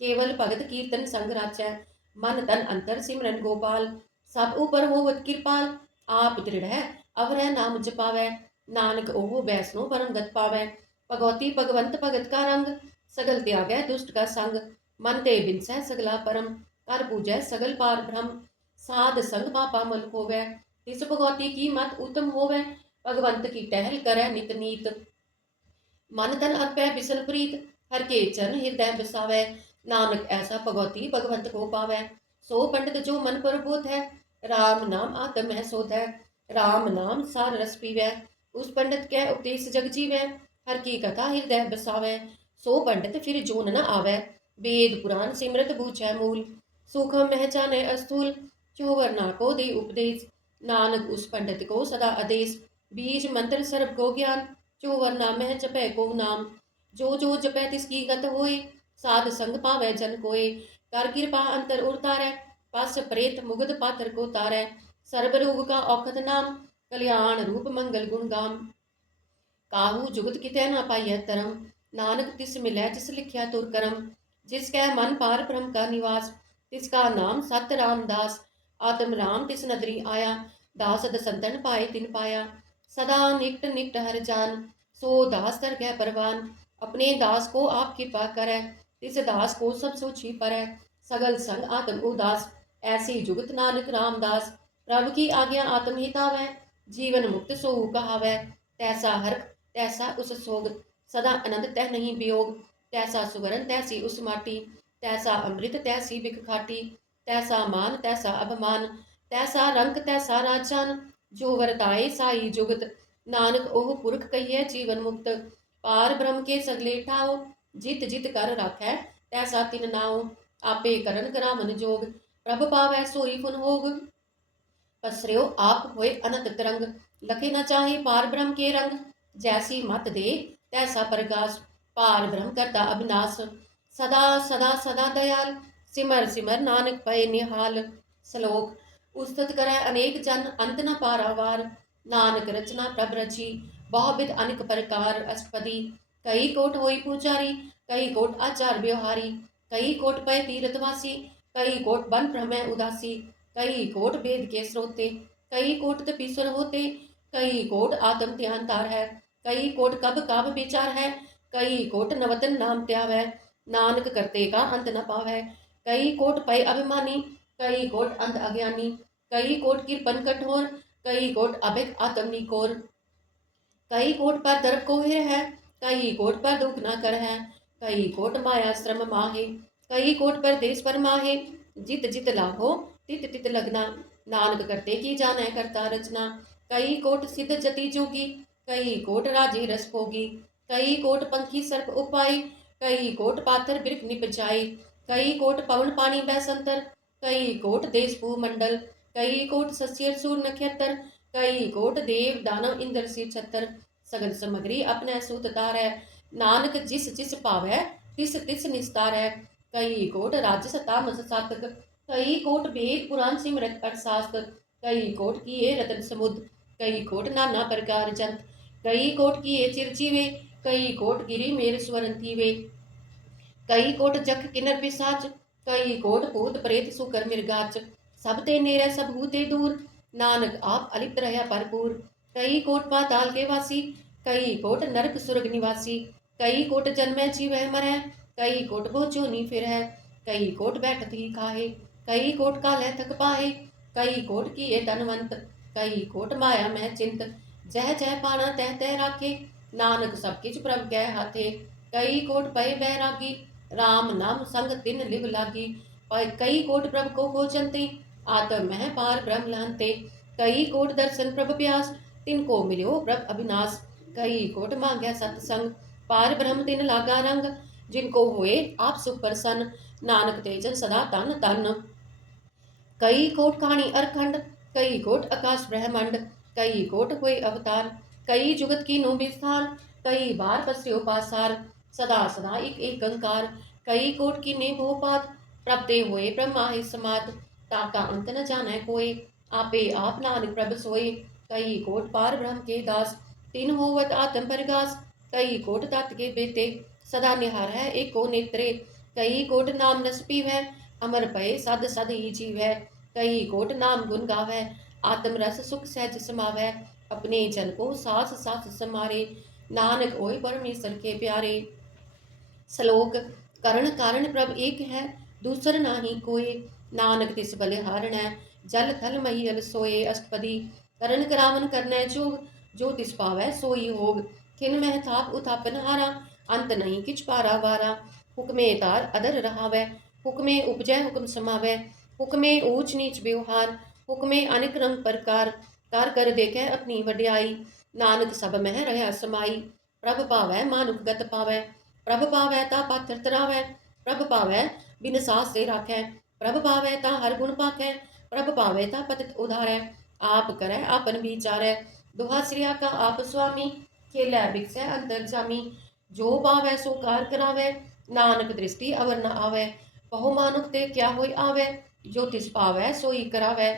केवल भगत कीर्तन संग राचै, मन तन अंतर सिमरन गोपाल, सब ऊपर होवत कृपाल, आप दृढ़ है अवरह नाम जपावै, नानक ओह बैसनो परम गत पावै, भगवती भगवंत भगत का रंग, सगल त्यागै दुष्ट का संग, मन ते बिनसै सगला परम, कर पूजै सगल पार ब्रह्म, साध संग पापा मल होवै, तिस भगवती की मत उत्तम होवै, भगवंत की टहल करै नित नीत, मन तन अर्पै बिसन प्रीत, हर के चरण हृदय बसावै। नानक ऐसा भगवती भगवंत को पावै। सो पंडित जो मन पर बोध है, राम नाम आत्म है शोध है। राम नाम सार रस पीवै, उस पंडित के उपदेश जग जीवै। हर की कथा हृदय बसावै, सो पंडित फिर जोन न आवै। वेद पुराण सिमरत बूझै मूल, सूखम मह जाने अस्थूल। चौवर ना को दे उपदेश, नानक उस पंडित को सदा आदेश। बीज मंत्र सर्व को ज्ञान, चौवर ना मह जपै को नाम। जो जो जपै तिसकी गत होए, साध संग पावै जन कोय। कर कृपा अंतर उतारै, पस प्रेत मुगध पात्र को तारै। सर्व रोग का औखद नाम, कल्याण रूप मंगल गुण गाम। काहू जुगत कितै न पाइयै तरम, नानक तिस मिलै जिस लिखिया तुर करम। जिसकै मन पार ब्रह्म का निवास, तिसका नाम सत रामदास। आत्म राम तिस नदरी आया, दास दसंतन पाए तिन पाया। सदा निकट निकट हर जान, सो दास तर गै परवान। अपने दास को आप कृपा करै, तिस दास को सब सोची परै। सगल संग आत्म उदास, ऐसी जुगत नानक रामदास। प्रभु की आज्ञा आत्म हितावै, जीवन मुक्त सो कहावै। तैसा हर तैसा उस सोग, सदा आनंद तह नहीं वियोग। तैसा सुवरन तैसी उस माटी, तैसा अमृत तैसी बिख खाटी। तैसा मान तैसा अभिमान, तैसा रंक तैसा राजान। जो वरताए साई जुगत, नानक ओह पुरख कहिए जीवन मुक्त। पार ब्रह्म के सगले ठाओ, जित जित कर राखै तैसा तिन नाओ। आपे करन करावन जोग, प्रभ पावै सोई पुन होग। पसर्यो आप होए अनंत तरंग, लखे न चाहे पार ब्रह्म के रंग। जैसी मत दे तैसा प्रकाश, पार ब्रह्म करता अविनाश। सदा सदा सदा दयाल, सिमर सिमर नानक पए निहाल। श्लोक उस्तत करै अनेक जन, अंत न पारावार। नानक रचना प्रभ रची, बहुविध अनेक प्रकार अष्टपदी। कई कोट होई पुजारी, कई कोट आचार व्यवहारी। कई कोट पए तीर्थवासी, कई कोट बन भ्रमै उदासी। कई कोट वेद के स्रोते, कई कोट तपीश्वर होते। कई कोट आत्म ध्यान तार है, कई कोट कब काब विचार है। कई कोट नवतन नाम त्याव है, नानक करते का अंत न पावै। कई कोट पय अभिमानी, कई कोट अंध अज्ञानी। कई कोट कृपन कठोर, कई कोट अभिक आत्म निकोर। कई कोट पर दर्प को हिर है, कई कोट पर दुख न कर है। कई कोट माया श्रम माहे, कई कोट पर देश पर माहे। जित जित लाभो तित तित लगना, नानक करते की जानै करता रचना। कई कोट सिद्ध जति जोगी, कई कोट राजे रस भोगी। कई कोट पंखी सर्प उपाय, कई कोट पाथर बिरख निप जाय। कई कोट पवन पानी बैसंतर, कई कोट देश भूमंडल। कई कोट सस्यर सूर नक्षत्र, कई कोट देव दानव इंद्र सिर छत्र। सगल समग्री अपने सूत तारै, नानक जिस जिस पावै तिस तिस निस्तारै। कई कोट राजस तामस सातक, कई कोट वेद पुराण सिमरत अर्थशास्त्र। कई कोट किए रतन समुद्र, कई कोट नाना प्रकार जंत। कई कोट किए चिरजीवे, कई कोट गिरी मेर स्वरन थीवे। कई कोट जख किन्नर पिशाच, कई कोट भूत प्रेत सुकर मृगाच। सब ते नेरे सब हूते दूर, नानक आप अलिप्त रहा भरपूर। कई कोट पाताल के वासी, कई कोट नरक सुरग निवासी। कई कोट जन्मै जीवै मरै, कई कोट भोजो नी फिर है। कई कोट बैठत ही खाहे, कई कोट कालै थक पाहे। कई कोट किए धनवंत, कई कोट माया मैं चिंत। जह जह पाना तह तह राखे, नानक सब किछ प्रभ कै हाथे। कई कोट पय बैरागी, राम नाम संग तिन लिव लागी। कई कोट प्रभ को खोजंते, आत्म मह पार ब्रह्म लहंते। कई कोट दर्शन प्रभ प्यास, तिनको मिल्यो प्रभ अविनाश। कई कोट मांगै सतसंग, पार ब्रह्म तिन लागा रंग। जिनको हुए आप सुख प्रसन्न, नानक तेजन सदा तन तन। कई कोट कहानी अरखंड, कई कोट आकाश ब्रह्मांड। कई कोट हुए अवतार, कई जुगत की नो विस्तार। कई बार पसर्यो पासार, सदा सदा एक एक अंकार। कई कोट की ने भोपात, प्रभते हुए ब्रह्मा ही समात। ताका अंत न जानै कोय, आपे आप नानक प्रभ सोय। कई कोट पार ब्रह्म के दास, तिन होवत आत्म प्रगास। कई कोट तत् के बेते, सदा निहार है एको नेत्रे। कई कोट नाम रस पीवै, अमर भय सद सद ही जीवै। कई कोट नाम गुण गावै, आत्म रस सुख सहज समावै। अपने जन को सास सास समारे, नानक ओय परमेश्वर के प्यारे। श्लोक करण कारण प्रभ एक है, दूसर नाही कोय। नानक तिस बलिहारणै, जल थल महियल सोए। अष्टपदी करण करावन करनै जोग, जो तिस पावै सोई होग। खिन मह थाप उथापन हारा, अंत नहीं किछ पारा वारा। हुक्मे तार अदर रहावै, हुक्मे उपजै हुक्म समावै। हुक्मे ऊंच नीच व्यवहार, हुक्मे अनेक रंग प्रकार। कर देखे अपनी वड्याई, नानक सब मह रहा समाई। प्रभ पावै मानुख गत पावै, प्रभ पावै ता पात्र तरावै। प्रभ पावै बिन सास से राखै, प्रभ पावै ता हर गुण पाखै। प्रभ पावै ता पतित उधारै, आप करै आपन विचारै। दुहा श्रिया का आप स्वामी, खेलै बिकसै अंतर जामी। जो पावै सो कार करावै, नानक दृष्टि अवर न आवै। बहु मानुख ते क्या होई आवै, जो तिस पावै सोई करावै।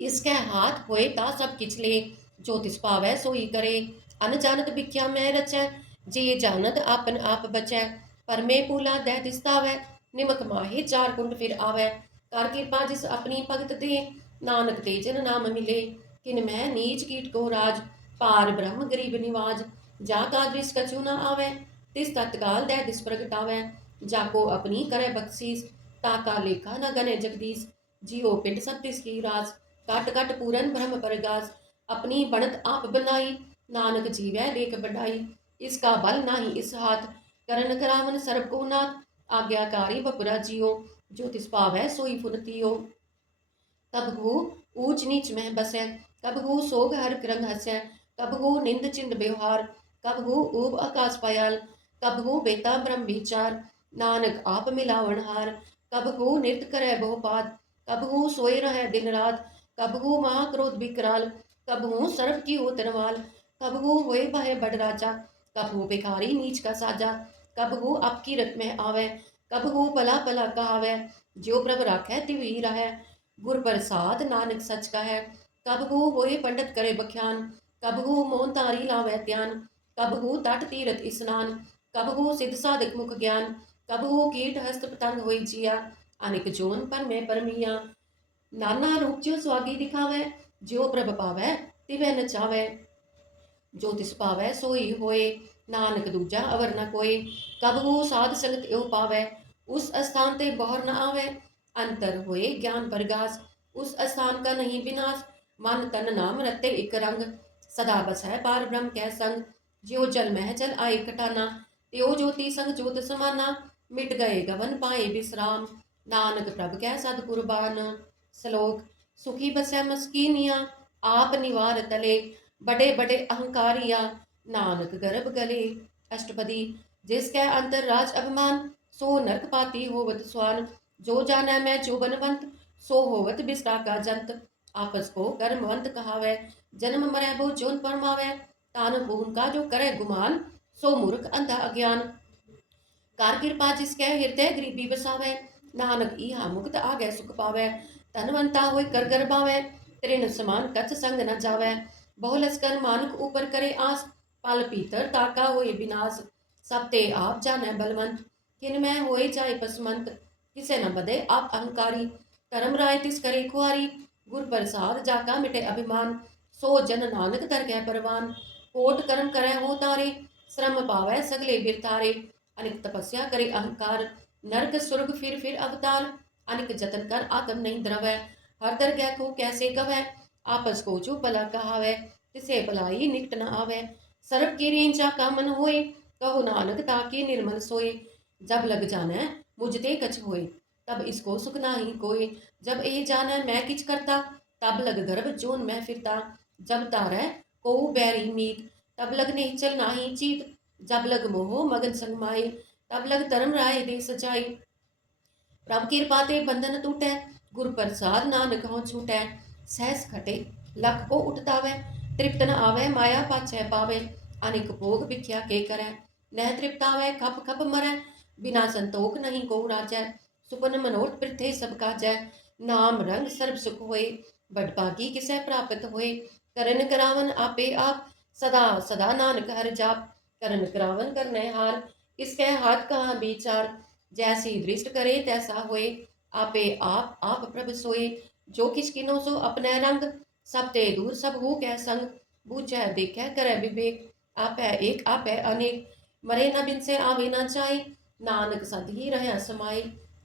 इसके हाथ होए ता सब किछ ले, जो तिस पावै सोई करे। अन जानत बिख्या मैं रचै, जे जानत आपन आप बचै। पर में पूला दै दिसतावै, निमक माहे चार कुंड फिर आवै। कर कृपा जिस अपनी भगत दे, नानक ते जन नाम मिले। किन मैं नीच कीट को राज, पार ब्रह्म गरीब निवाज। जाका दृश कछु न आवै, तिस तत्काल दै दिस प्रगटावै। जाको अपनी करे बख्शीस, ताका लेखा न गने जगदीश। जियो पिंड सब तिसकी रास, कट कट पूरन ब्रह्म परगास। अपनी बनत आप बनाई, नानक जीवै लेख बढ़ाई। इसका बल नाही इस हाथ, करन करावन सर्ब को नाथ। आज्ञाकारी बपुरा जियो, जो तिस पावै सोई फुनतियो। तब हो ऊंच नीच में बसै, कब हो सोग हर रंग हसै। कब हो निंद चिंद व्यवहार, कब हो ऊब आकाश पायाल। कब हो बेता ब्रह्म विचार, नानक आप मिलावन हार। कब हो नृत्य करे बहुपात, कब हो सोए रहे दिन रात। कब हो महाक्रोध विकराल, कब हो सर्व की हो तरवाल। कब हो होए बहे बड़ राजा, कब हो भिखारी नीच का साजा। कब हो आपकी रत में आवे, कब हो पला पला कहावे। जो प्रभ राखै तिव ही रहै, गुर प्रसाद नानक सच का है। कब हो होए पंडित करे बख्यान, कब हो मोहन तारी लावे त्यान। कब हो तट तीरथ स्नान, कब हो सिद्ध साधक मुख ज्ञान। कब हो कीट हस्त पतंग होई जिया, अनिक जोन पर में परमिया। नाना रूप ज्यो स्वागी दिखावे, ज्यो प्रभ पावै तिवै नचावै। जो तिस पावै सोई होए, नानक दूजा अवर न कोय। कब हो साध संगत यो पावै, उस स्थान ते बहर न आवे। अंतर होए ज्ञान प्रगास, उस स्थान का नहीं विनाश। मन तन नाम रते इक रंग, सदा बस है पार ब्रह्म कै संग। ज्यो जल मह जल आए कटाना, त्यो ज्योति संग ज्योत समाना। मिट गए गवन पाए विश्राम, नानक प्रभ कै सद कुर्बान। श्लोक सुखी बसै मस्कीनिया, आप निवार तले। बड़े बड़े अहंकारिया, नानक गर्भ गले। अष्टपदी जिसकै अंतर राज अभिमान, सो नरक पाती होवत स्वान। जो जानै मैं जो बनवंत, सो होवत बिष्टा का जंत। आपस को कर्मवंत कहावै, जन्म मरै बो जोन परमावै। तान भून का जो करे गुमान, सो मूर्ख अंधा अज्ञान। कार कृपा जिसकै हृदय गरीबी बसावै, नानक इहा मुक्त आगे सुख पावै। धनवंता होय कर गरबावै, तृण समान कछ संग न जावै। बहु लस्कर मानुक ऊपर करे आस, पल पीतर ताका होय विनाश। सब ते आप जानै बलवंत, किन में होय जाय पसमंत। किसे न बदे आप अहंकारी, धर्म राय तिस करे खुआरी। गुर प्रसाद जाका मिटे अभिमान, सो जन नानक दरगह परवान। कोट कर्म करे हो तारे, श्रम पावै सगले बिरतारे। अनिक तपस्या करे अहंकार, नरक स्वर्ग फिर अवतार। अनिक जतन कर आत्म नहीं द्रवै, हर दरगह को कैसे गवै। आपस को जो भला कहावै, तिसे भलाई निकट न आवै। सर्व की रेंजा का मन होए, कहो नानक ताके निर्मल सोए। जब लग जानै मुझ ते कछ होए, तब इसको सुख नाही कोय। जब ए जानै मैं किछ करता, तब लग गर्भ जोन मैं फिरता। जब तारै को बैरी मीत, तब लग निश्चल नाही चीत। जब लग मोह मगन संग माए, तब लग धर्म राय दे सचाई। प्रभ कृपा ते बंधन टूटै, गुर प्रसाद नानक हों छूटै। सहस खटे लख को उठतावै, तृप्त न आवे माया पाछै पावे। अनेक भोग भिख्या के करै, नह तृप्त आवे खप खप मरै। बिना संतोख नहीं को राजै, सुपन मनोरथ पृथ्वी सब काजै। नाम रंग सर्ब सुख होए, बडभागी किसै प्राप्त होए। करन करावन आपे आप, सदा सदा नानक हर जाप। करन करावन करनै हार, इसकै हाथ कहाँ विचार। जैसी दृष्ट करे तैसा होए, आपे आप प्रभ सोए। जो किस किनो सो अपने रंग, सब ते दूर सब हो कै संग। बूझै देखै करे विवेक, आपै एक आपै अनेक। मरे न बिन से आवे न जाए, नानक सद ही रह समाए।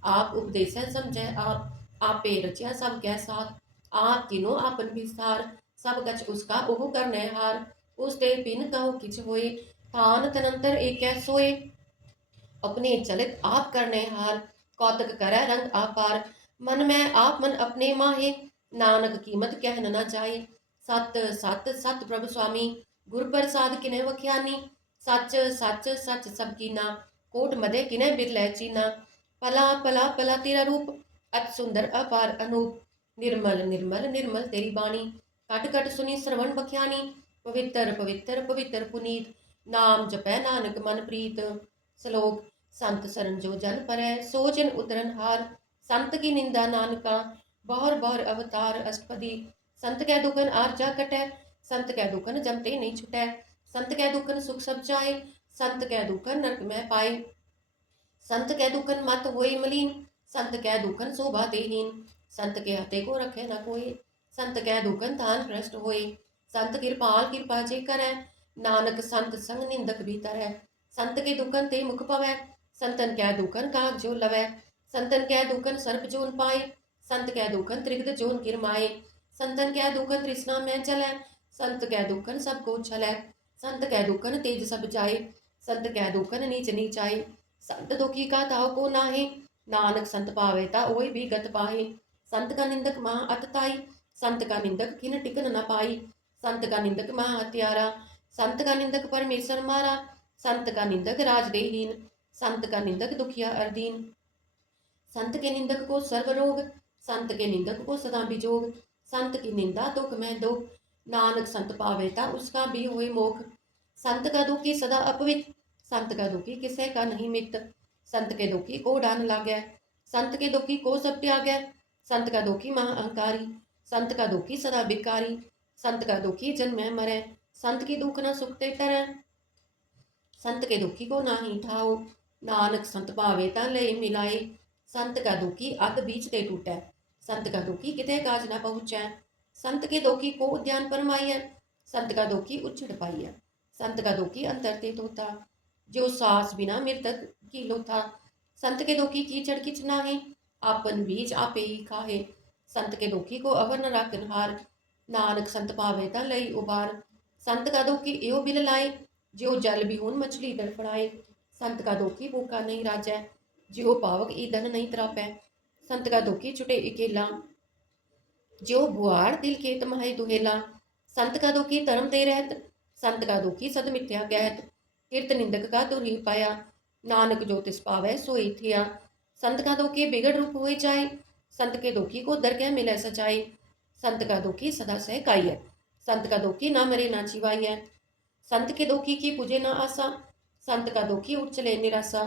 आप उपदेसै समझै आप, आपे रचिया सब कै साथ। आप किनो आपन विस्तार, सब कछ उसका ओह करनै हार। उस ते बिन कहो किछ होए, थान तनंतर एक सोए, अपने चलित आप करने हार, कौतक करे रंग आपार, मन में आप मन अपने माहे, नानक कीमत कहन न जाए। सत सत सत प्रभु स्वामी, गुर प्रसाद किने वख्यानी, सच सच सच सब कीना, कोट मदे किने बिरलै चीना। पला पला पला तेरा रूप, अति सुंदर अपार अनूप, निर्मल निर्मल निर्मल तेरी बाणी, कट कट सुनी श्रवण बख्यानी। पवित्र पवित्र पवित्र पुनीत, नाम जपै नानक मन प्रीत। श्लोक, संत सरन जो जन परै, सो जन उतरन हार, संत की निंदा नानका, बहुर बहुर अवतार। अष्टपदी, संत कै दुखन आरजा कटै, संत कै दुखन जमते नहीं छुटै, संत कै दुखन सुख सब जाए, संत कै दुखन नरक में पाए। संत कै दुखन मत होए मलीन, संत कै दुखन शोभा देहीन, संत के हते को रखे न कोई, संत कै दुखन तान भ्रष्ट होए। संत कृपाल कृपा जे करै, नानक संत संग निंदक भी तरै। संत के दुखन ते मुख पवै, संतन कै दुखन काग जो लवै। संतन कै दुखन सर्प जोन पाए, संत कै दुखन त्रिगद जोन किरमाए। संतन कै दुखन तृष्णा में जलै, संत कै दुखन सब को छलै। संत कै दुखन तेज सब जाए, संत कै दुखन नीच नीचाए। संत दुखी का ताव को नाहे, नानक संत पावे ता ओय भी गत पाए। संत का निंदक महा अतताई, संत का निंदक खिन टिकन न पाई। संत का निंदक महा हत्यारा, संत का निंदक परमेश्वर मारा। संत का निंदक राजदेहीन, संत का निंदक दुखिया अर्दीन। संत के निंदक को सर्व रोग, संत के निंदक को सदा बिजोग। संत की निंदा दुख में दुख, नानक संत पावे ता उसका भी होए मोख। संत का दुखी सदा अपवित, संत का दुखी किसे का नहीं मित। संत के दुखी को डान लागै, संत के दुखी को सब त्यागै। संत का दुखी महा अहंकारी, संत का दुखी सदा बिकारी। संत का दुखी जन्म में मरै, संत की दुख न सुखते टरै। संत के दुखी को नाही ठाओ, नानक संत पावे ता लय मिलाए। संत का दुखी अध बीच ते टूटै, संत का दुखी किते काज न पहुँचै। संत के दुखी को उद्यान परमाइय, संत का दुखी उच्छड़ पाइय। संत का दुखी अंतर ते तोता, जो सास बिना मृतक की लोथा। संत के दुखी कीचड़ किच नाहे, आपन बीज आपे ही खाहे। संत के दुखी को अवर न राखन हार, नानक संत पावे ता लई उबार। संत का दुखी एहो बिल लाए, ज्यो जल बिहुन मछली तड़फड़ाए। संत का दुखी भूखा नहीं राजै, ज्यो पावक ईंधन नहीं त्रापै। संत का दुखी छुटे अकेला, ज्यो बुआड़ दिल खेत माहे दुहेला। संत का दुखी धर्म ते रहत, संत का दुखी सद मिथ्या कहत। कीर्त निंदक का दुर ही पाया, नानक जो तिस पावै सोई थिया। संत का दुखी बिगड़ रूप होए जाए, संत के दुखी को दरगह मिले सचाए। संत का दुखी सदा सहकाई है, संत का दुखी ना मरे ना छिवाई है। संत के दुखी की पूजे ना आसा, संत का दुखी उठ चले निराशा।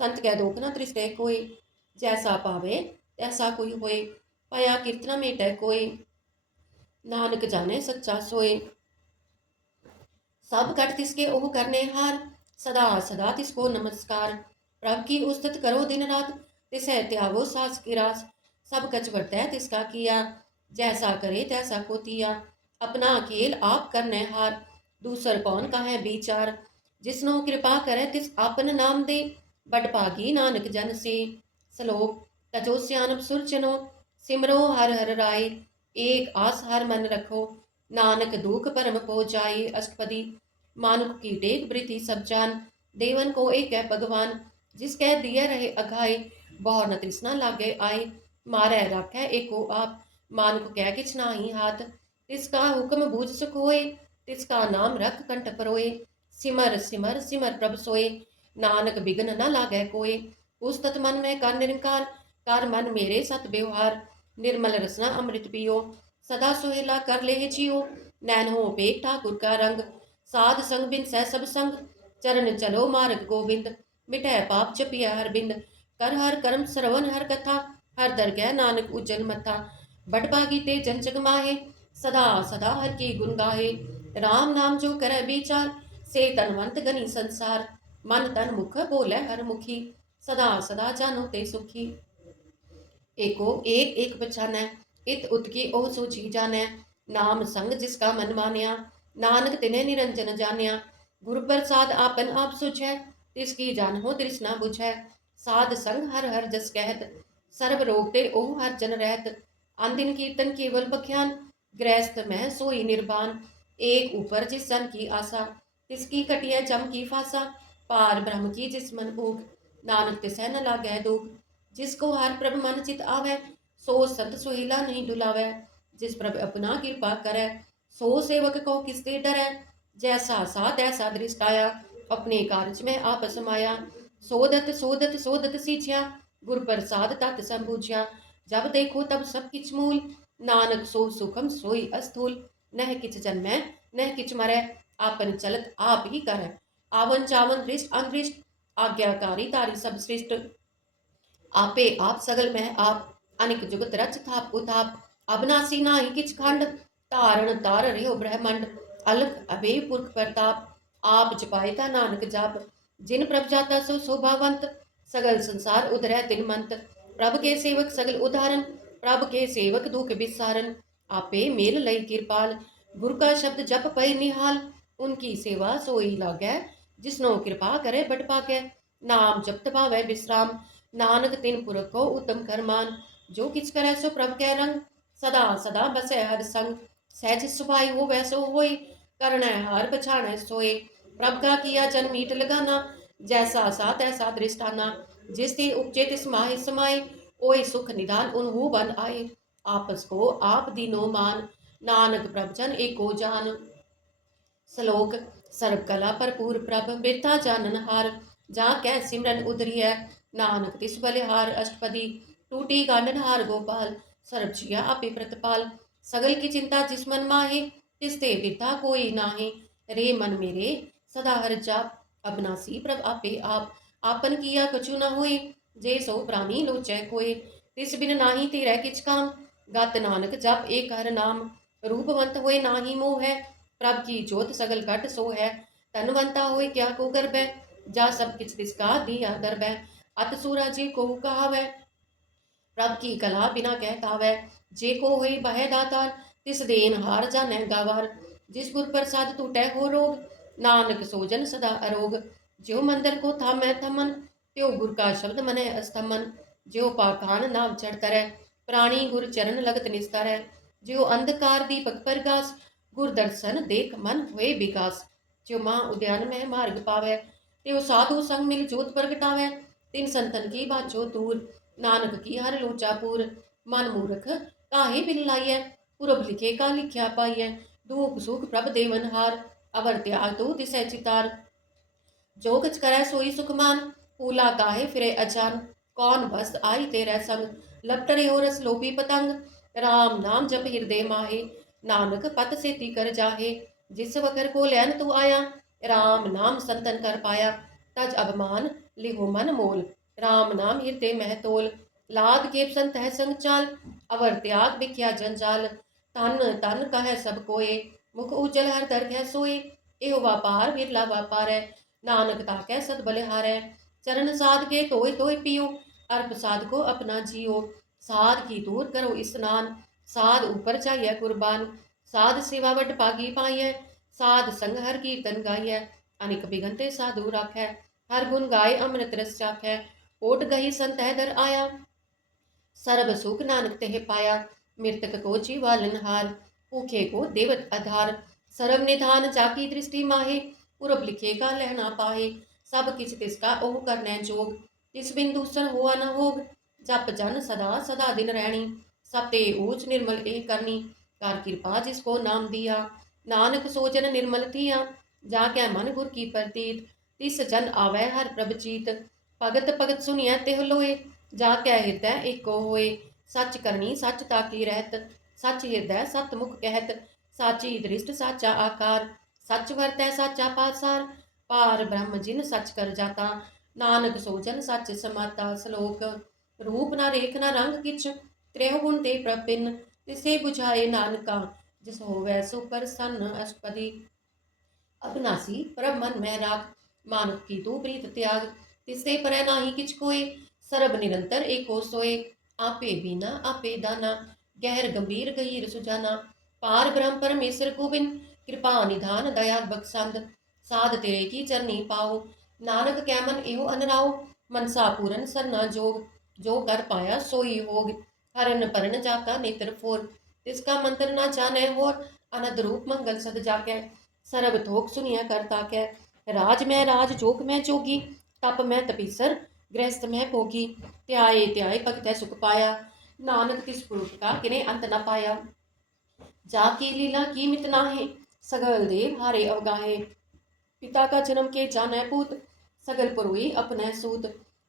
संत कै दुख न तृष्णै कोय, जैसा पावे तैसा कोई होए। पया कीर्तना मेटै कोय, नानक जाने सच्चा सोए। सब कट तिसके ओह करने हार, सदा सदा तिसको नमस्कार। प्रभ की उस्तत करो दिन रात, तिसै त्यागो सास की रास। सब कछ वर्तै तिसका किया, जैसा करे तैसा को तिया। अपना खेल आप करने हार, दूसर कौन का है विचार। जिसनो कृपा करे तिस आपन नाम दे, बड़ भागी नानक जन से। श्लोक, तजो स्यानप सुर चनो, सिमरो हर हर राय। एक आस हर मन रखो, नानक दुख परम पो जाए। अष्टपदी, मानुख की टेक वृद्धि सब जान, देवन को एक है भगवान। जिसकै दिए रहे अघाए, बहु न तृष्णा लागे आए। मारै राखै एको आप, मानुख कै किछ नाही हाथ। तिसका हुक्म बूझ सुख होए, तिसका नाम रख कंठ परोए। सिमर सिमर सिमर प्रभ सोए, नानक बिघन न लागै कोय। उस्तत मन में कर निरंकार, कर मन मेरे सत व्यवहार। निर्मल रसना अमृत पियो, सदा सुहेला कर लेह जियो। नैन हो पेट ठाकुर का रंग, साध संग बिन सह सब संग। चरण चलो मार्ग गोविंद, मिटै पाप जपिया हर बिंद। कर हर कर्म श्रवण हर कथा, हर दरगह नानक उज्जल मथा। बड़ भागी ते जन जग माहे, सदा सदा हर की गुण गाहे। राम नाम जो करे विचार, से तनवंत गनी संसार। मन तन मुख बोले हर मुखी, सदा सदा जानो ते सुखी। एको एक एक पछानै, इत उत्की ओह सूझी जानै। नाम संग जिसका मन मानया, नानक तिने निरंजन जान्या। गुरु प्रसाद आपन आप सुझै, तिसकी जान हो तृष्णा बुझै। साध संग हर हर जस कहत, सर्व रोग ते ओह हर जन रहत। आंदिन कीर्तन केवल बख्यान, गृहस्थ में सोई निर्वाण। एक ऊपर जिस जन की आशा, तिसकी कटिया जम की फासा, पार ब्रह्म की जिस मन भूख, नानक तिसै न लागै दुख। जिसको हर प्रभ मन चित आवे, सो संत सुहेला नहीं डुलावे। जिस प्रभ अपना कृपा करे, सो सेवक को किसते डरै। जैसा सा तैसा दृष्ट आया, अपने कारज में आप समाया। सोदत सोदत सोदत सींचया, गुर प्रसाद तत संबूझया। जब देखो तब सब किछ मूल, नानक सो सुखम सोई अस्थूल। नह किछ जन्मै नह किछ मरै, आपन चलत आप ही करੈ। आवन जावन दृष्ट अनदृष्ट, आज्ञाकारी तारी सब सृष्ट। आपे आप सगल में आप, अनिक जुगत रच थाप उताप। अबनासी नाहि किछ खंड, तारण तार रह्यो ब्रह्मंड। अलख अबेय पुरख प्रताप, आप जपायता नानक जाप। जिन प्रभ जाता सो शोभावंत, सगल संसार उधरै तिन मंत। प्रभ के सेवक सगल उदाहरण, प्रभ के सेवक दुख बिसारन। आपे मेल लई कृपाल, गुरु का शब्द जप पै निहाल। उनकी सेवा सोई लागै, जिसनो कृपा करे बट पाकै। नाम जपत पावै विश्राम, नानक तिन पुरख को उत्तम करमान। जो किछ करे सो प्रभ कै रंग, सदा सदा बसै हर संग। सहज सुभाई हो वैसो होय, करणै हार पछाणै सोय। प्रभ का किया जन मीट लगाना, जैसा सा तैसा दृष्टाना। जिस ते उपजे तिस माहि समाए, ओय सुख निधान उनहु बन आए। आपस को आप दीनो मान, नानक प्रभ जन एको जान। श्लोक। सर्व कला भरपूर प्रभ बिरथा जानन हार, जा कै सिमरन उधरिय नानक तिस बलिहार। अष्टपदी। टूटी गांडन हार गोपाल, सर्व जिया आपे प्रतपाल। सगल की चिंता जिस मन माहे, तिस ते बिरथा कोई नाहे। रे मन मेरे सदा हर जाप, अबनासी प्रभ आपे आप। आपन किया कछु न होए, जे सो प्राणी लोचै कोय। तिस बिन नाही तेरै किछ काम, गत नानक जप एक हर नाम। रूपवंत होए नाही मोह है, प्रभ की जोत सगल घट सो है। धनवंता होए क्या को गर्बै, जा सब किछ तिसका दिया दरबै। अत सूरा जे को कहावै, प्रभ की कला बिना कह तावै। जे को होई बह दातार, तिस देन हार जानै गावार। जिस गुर प्रसाद टूटै हो रोग, नानक सोजन सदा अरोग। ज्यो मंदिर को थामै थमन, त्यो गुर का शब्द मनै अस्तमन। ज्यो पाखान नाव चढ़ तरै, प्राणी गुर चरण लगत निस्तारै। ज्यो अंधकार दीपक परगास, गुर दर्शन देख मन हुए विकास। ज्यो माँ उद्यान में मार्ग पावै, त्यो साधु संग मिल जोत प्रगटावै। तिन संतन की बाचो दूर, नानक की हर लोचा पूर। मन मूर्ख काहे बिन लाइयै, पुरब लिखे का लिख्या पाइयै। दुख सुख प्रभ देवन हार, अवर त्याग तो तिसै चितार। जो कछ करै सोई सुख मान, फूला काहे फिरे अजान। कौन बस आई तेरै संग, लपट रह्यो रस लोभी पतंग। राम नाम जप हृदय माहे, नानक पत सेती कर जाहे। जिस वकर को लैन तू आया, राम नाम संतन कर पाया। तज अभिमान लिहो मन मोल, राम नाम हृदय मह तोल। लाद के संत है संग चाल, अवर त्याग बिख्या जंजाल। तन तन कह सब कोय, मुख उज्जल हर दर्द है सोए। एहो व्यापार बिरला व्यापार है, नानक ताकै सद बलिहारै। चरण साध के तोय तोय पियो, अर्प साध को अपना जियो। साध की दूर करो स्नान, साध ऊपर जाइए कुर्बान। साध सेवा वड पागी पाइयै, साध संग हर कीर्तन गाइयै। अनिक बिगनते साधु राखै, हर गुण गाय अमृत रस चाखै। ओट गही संत है दर आया, सर्ब सुख नानक तेह पाया। मृतक को जीवालन हार, भूखे को देवत आधार। सर्व निधान जाकी दृष्टि माहे, पुरब लिखे का लहना पाहे। सब किछ तिसका ओह करनै जोग, तिस बिन दूसर हुआ न होग। जप जन सदा सदा दिन रैणी, सब ते ऊच निर्मल ए करनी। कर कृपा जिसको नाम दिया, नानक सोजन निर्मल थिया। जाकै मन गुर की प्रतीत, तिस जन आवे हर प्रभ चीत। भगत भगत सुनिए तिह लोए, जाकै हृदय एको होए। सच करनी सच ताकी रहत, सच हृदय सत मुख कहत। साची दृष्ट साचा आकार, सच वरतै साचा पासार। पार ब्रह्म जिन सच कर जाता, नानक सोजन सच समाता। श्लोक। रूप न रेख न रंग किछ, त्रेह गुण ते प्रपिन। तिसे बुझाए नानका, जिस होवै सो प्रसन्न। अष्टपदी। अविनाशी प्रभ मन में राख, मानुख की तू प्रीत त्याग। तिससे परै नाही किछ कोय, सरब निरंतर एको सोय। आपे बीना आपे दाना, गहर गंभीर गहीर सुजाना। पार ब्रह्म परमेश्वर गोविंद, कृपा निधान दया बख्शंद। साध तेरे की चरनी पाओ, नानक कै मन एहो अनराओ। मनसा पूरन सरना जोग, जो कर पाया सोई होग। हरन परन जाका नेत्र फोर, तिसका मंत्र ना जाने होर। अनद रूप मंगल सद जाकै, सरब थोक सुनिया करता कै। राज मैं राज जोग मैं जोगी, तप मैं तपीसर गृहस्थ मैं भोगी। त्याए त्याए भगतै सुख पाया, नानक तिस पुरुष का किने अंत न पाया। जाकी लीला की मित नाहे, सगल देव हारे अवगाहे। पिता का जन्म के जानै पूत, सगल पुरोई अपने सूत।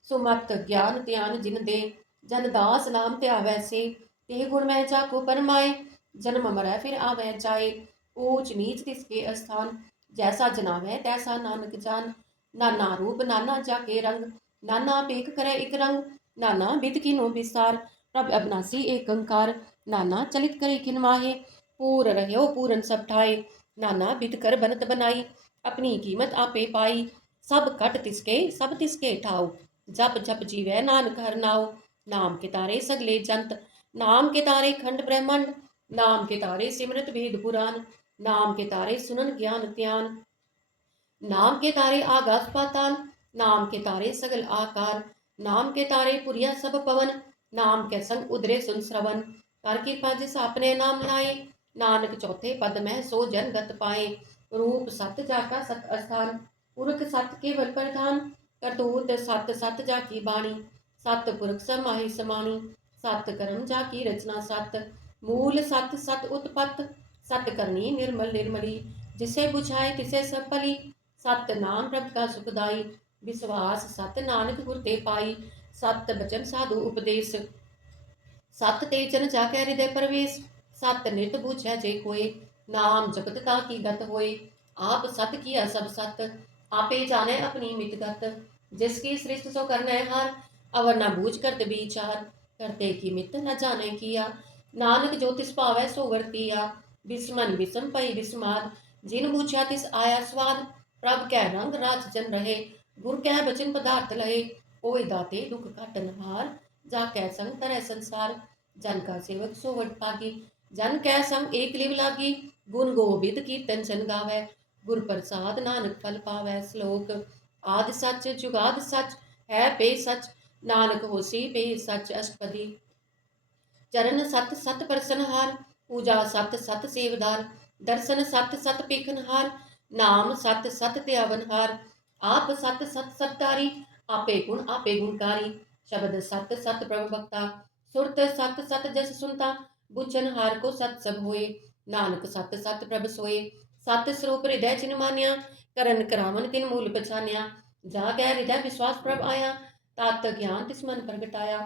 सुमत ज्ञान त्यान जिन दे, जन दास नाम त्यावै से। तेह गुण मैं जाको परमाए, जन्म मरै फिर आवे जाए। ऊंच नीच तिसके स्थान, जैसा जनावै तैसा नानक जान। नाना रूप नाना जाके रंग, नाना पेख करे इक रंग। नाना बिद किनो विस्तार, प्रभ अविनाशी एक अंकार। नाना चलित करे किन माहे, पूर रह्यो पूरन सब ठाए। नाना बिद कर बनत बनाई, अपनी कीमत आपे पाई। सब कट तिसके सब तिसके ठाऊ, जप जप जीवै नानक हर नाऊ। नाम के तारे सगले जंत, नाम के तारे खंड ब्रह्मंड। नाम के तारे सिमरत वेद पुराण, नाम के तारे सुनन ज्ञान त्यान। नाम के तारे आकाश पाताल, नाम के तारे सगल आकार। नाम के तारे पुरिया सब पवन, नाम के संग उदरे सुन श्रवण। कर कृपा जिस आपने नाम लाए, नानक चौथे पद में सो जन गत पाए। रूप सत जाका सत अस्थान, पुरख सत केवल प्रधान। करतूत सत सत जाकी बाणी, सत पुरख समाहि समानी। सत कर्म जाकी रचना सत, मूल सत सत उत्पत्त। सत करनी निर्मल निर्मली, जिसे बुझाए तिसे सब भली। सत नाम प्रभ का सुखदाई, विश्वास सत नानक गुर ते पाई। सत बचन साधु उपदेश, सत ते जन जाकै हृदय प्रवेश। सत नित बूझै जे कोय, नाम जपत ताकि गत होय। आप सत किया सब सत, आपे जाने अपनी मित गत। जिसकी सृष्टि सो करने हार, अवर न बूझ करत विचार। करते की मित न जाने किया, नानक जो तिस पावै सो वर्तिया। बिस्मन बिसम पई बिस्माद, जिन बूझा तिस आया स्वाद। प्रभ कै रंग राज जन रहे, गुर कै बचन पदार्थ लहे। ओय दाते दुख काटन हार, जाकै संग तरह संसार। जन का सेवक सो वड पागी, जन कै संग एक लिव लागी। गुण गोबिंद कीर्तन जन गावै, गुर प्रसाद नानक फल पावै। श्लोक। आदि सच जुगाद सच, है पे सच, नानक होसी पे सच। अष्टपदी। चरण सत सत प्रसनहार, पूजा सत सत सेवदार। दर्शन सत सत पेखनहार, नाम सत सत त्यावनहार। आप सत सत सतधारी, आपे गुणकारी। शब्द सत सत प्रभु भक्ता, सुरत सत सत जस सुनता। बुझन हार को सत सब होए, नानक सत सत प्रभ सोए। सत स्वरूप हृदय चिन मान्या, करन करावन तिन मूल पछान्या। जा गै हृदय विश्वास प्रभ आया, तात ज्ञान तिस मन प्रगटाया।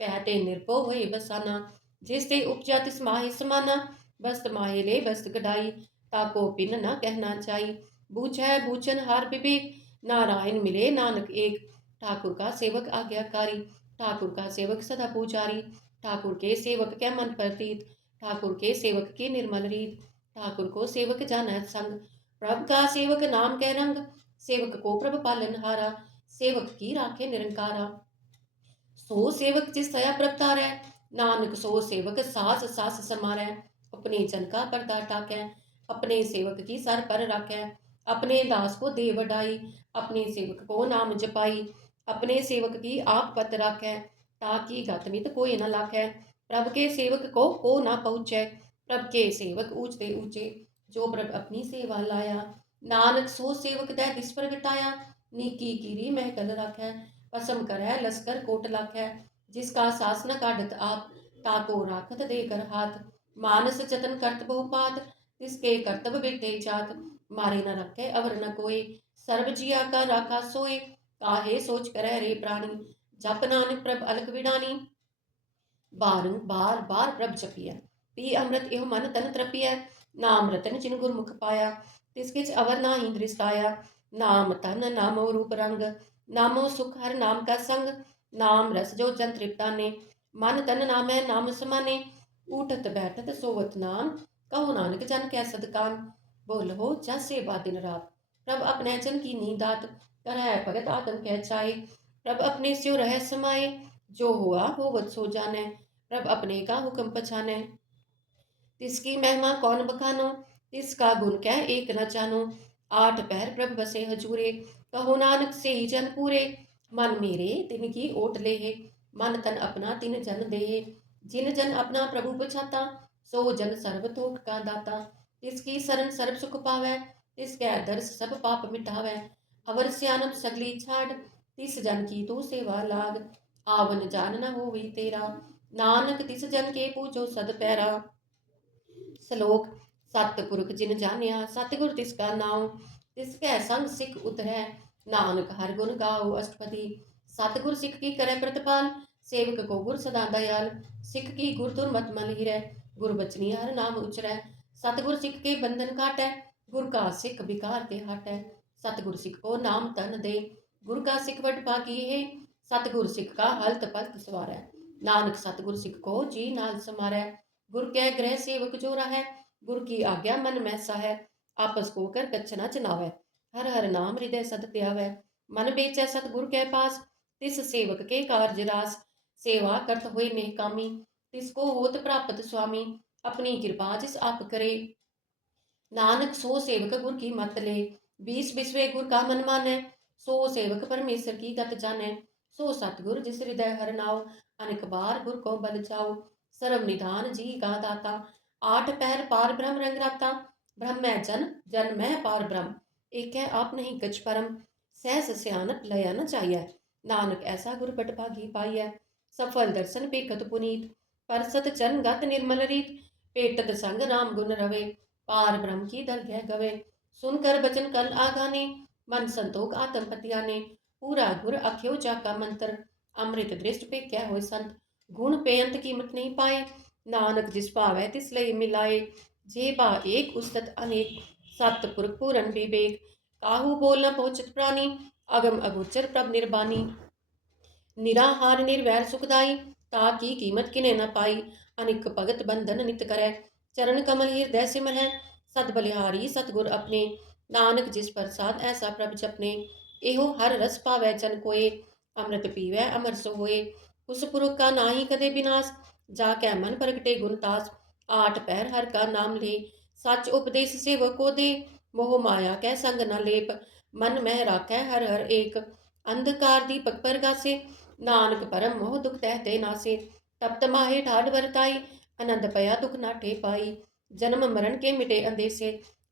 कहते निर्भो होए बसाना, जिस ते उपजा तिस माहि समाना। बस्त माहे ले बस्त कढ़ाई, ताको पिन न कहना चाही। बूझै बूझन हार विवेक, नारायण मिले नानक एक। ठाकुर का सेवक आज्ञाकारी, ठाकुर का सेवक सदा पूजारी। ठाकुर के सेवक के मन प्रतीत, ठाकुर के सेवक की निर्मल रीत। ठाकुर को सेवक जाना संग, प्रभ का सेवक नाम के रंग। सेवक को प्रभ पालन हारा, सेवक की राखे निरंकारा। सो सेवक जिस दया प्रभ तारै, नानक सो सेवक सास सास समारै। अपने जन का पर्दा टाकै, अपने सेवक की सर पर राखै। अपने दास को दे वडाई, अपने सेवक को नाम जपाई। अपने सेवक की आप पत राखै, ताकि गतमित कोई न लाखै। प्रभ के सेवक को ना पहुँचै, प्रभ के सेवक ऊंचते ऊंचे। जो प्रभ अपनी सेवा लाया, नानक सो सेवक दै दिस प्रगटाया। नीकी कीरी महकल राखै, पसम करै लश्कर कोट लाखै। जिसका शासन काढ़त आप, ताको राखत देकर हाथ। मानस जतन करत बहुपात, तिसके कर्तव्य बिरते जात। मारे न रखे अवर न कोय, सर्व जिया का राखा सोए। काहे सोच करे रे प्राणी, जप नानक प्रभ अलख विडानी। बार बार प्रभ जपिया, पी अमृत एवं मन तन तृपिय। नाम रतन जिन गुरमुख पाया, तिसकिच अवर नाही दृष्टाया। नाम तन नामो रूप रंग, नामो सुख हर नाम का संग। नाम रस जो जन तृप्ताने, मन तन नामै नाम समाने। उठत बैठत सोवत नाम, कहो नानक जन कै सदकान। बोलो जस सेवा दिन रात, प्रभ अपने जन की नींदात। करह भगत आत्म कह चाहे, प्रभ अपने स्यो रह समाये। जो हुआ होवत सो जाने, प्रभ अपने का हुक्म पछाने। तिसकी महिमा कौन बखानो, तिसका गुण कह एक न जानो। आठ पहर प्रभ बसे हजूरे, कहो नानक से ही जन पूरे। मन मेरे तिनकी ओट लेहे, मन तन अपना तिन जन देहे। जिन जन अपना प्रभु पछाता, सो जन सर्व थोक का दाता। तिसकी शरण सर्व सुख पावै, तिस कै दर्श सब पाप मिटावै। अवर सियानत सगली छाड़, तिस जन की तू सेवा लाग। आवन जान न होवी तेरा, नानक तिस जन के पूजो सद पैरा। श्लोक। सतपुरख जिन जानिया, सतगुर तिसका नाम, तिसकै संग सिख उतरै, नानक हर गुण गाओ अष्टपदी। सतगुर सिख की करे प्रतिपाल, सेवक को गुर सदा दयाल। सिख की गुर दुर्मत मन हिरै, गुर बचनी हर नाम उचरै। सतगुर सिख के बंधन काटै, गुर का सिख विकार ते हटै। सतगुर सिख को नाम तन दे, गुर का सिख वड पाकी है। सतगुर सिख का हलत पलत सवारै, नानक सतगुर सिख को जी नाल समारै। गुर कै ग्रह सेवक जो है, गुर की आज्ञा मन में है। आपस को कर कच्छ न चनावै, हर हर नाम हृदय सद त्यावै। मन बेचै सतगुर के पास, तिस सेवक के कार्य रास। सेवा करत हुए नेह कामी, तिसको होत प्राप्त स्वामी। अपनी कृपा जिस आप करे, नानक सो सेवक गुर की मत ले। 20 बिसवे गुर का मन मानै, सो सेवक परमेश्वर की गत जानै। सो सतगुर जिस हृदय हर नाव, अनेक बार गुर को बल जाओ। सर्व निधान जी का दाता, 8 पहर पार ब्रह्म रंग राता। ब्रह्म मैं जन, जन मैं पार ब्रह्म, एक है आप नहीं कछ परम। सहस सियानत लया न चाहिए, नानक ऐसा गुर बट भागी पाइयै। सफल दर्शन पेखत पुनीत, परसत चरण गत निर्मल रीत। पेटत संग राम गुण रवे, पार ब्रह्म की दरगह गवे। सुनकर बचन कन आगाने, मन संतोख आत्म पतियाने। पूरा गुर अख्यो जाका मंत्र, अमृत दृष्ट पे क्या होय संत। गुण पेयंत कीमत नहीं पाए, नानक जिस पावै तिस लई मिलाए। जे बा एक उस्तत अनेक, सतपुरख पूरन विवेक। काहू बोल न पहुँचत प्राणी, अगम अगोचर प्रभ निर्बानी। निराहार निर्वैर सुखदाई, ताकी कीमत किने न पाई। अनिक भगत बंधन नित करै, चरण कमल हृदय सिमरै। सत बलिहारी सतगुर अपने, नानक जिस प्रसाद ऐसा प्रभ जपने। एहो हर रस पावै जन कोय, अमृत पीवै अमर सो होए। उस पुरख का नाही कदे विनाश, जाकै मन प्रगटे गुण तास। 8 पहर हर का नाम ले, सच उपदेश सेवक को दे। मोह माया कै संग न लेप, मन में राखै हर हर एक। अंधकार दीपक परगासे, नानक परम मोह दुख तहते नासे। तप्त माहे ठाड वरताई, आनंद पया दुख नाठे पाई। जन्म मरण के मिटे अंदेसे,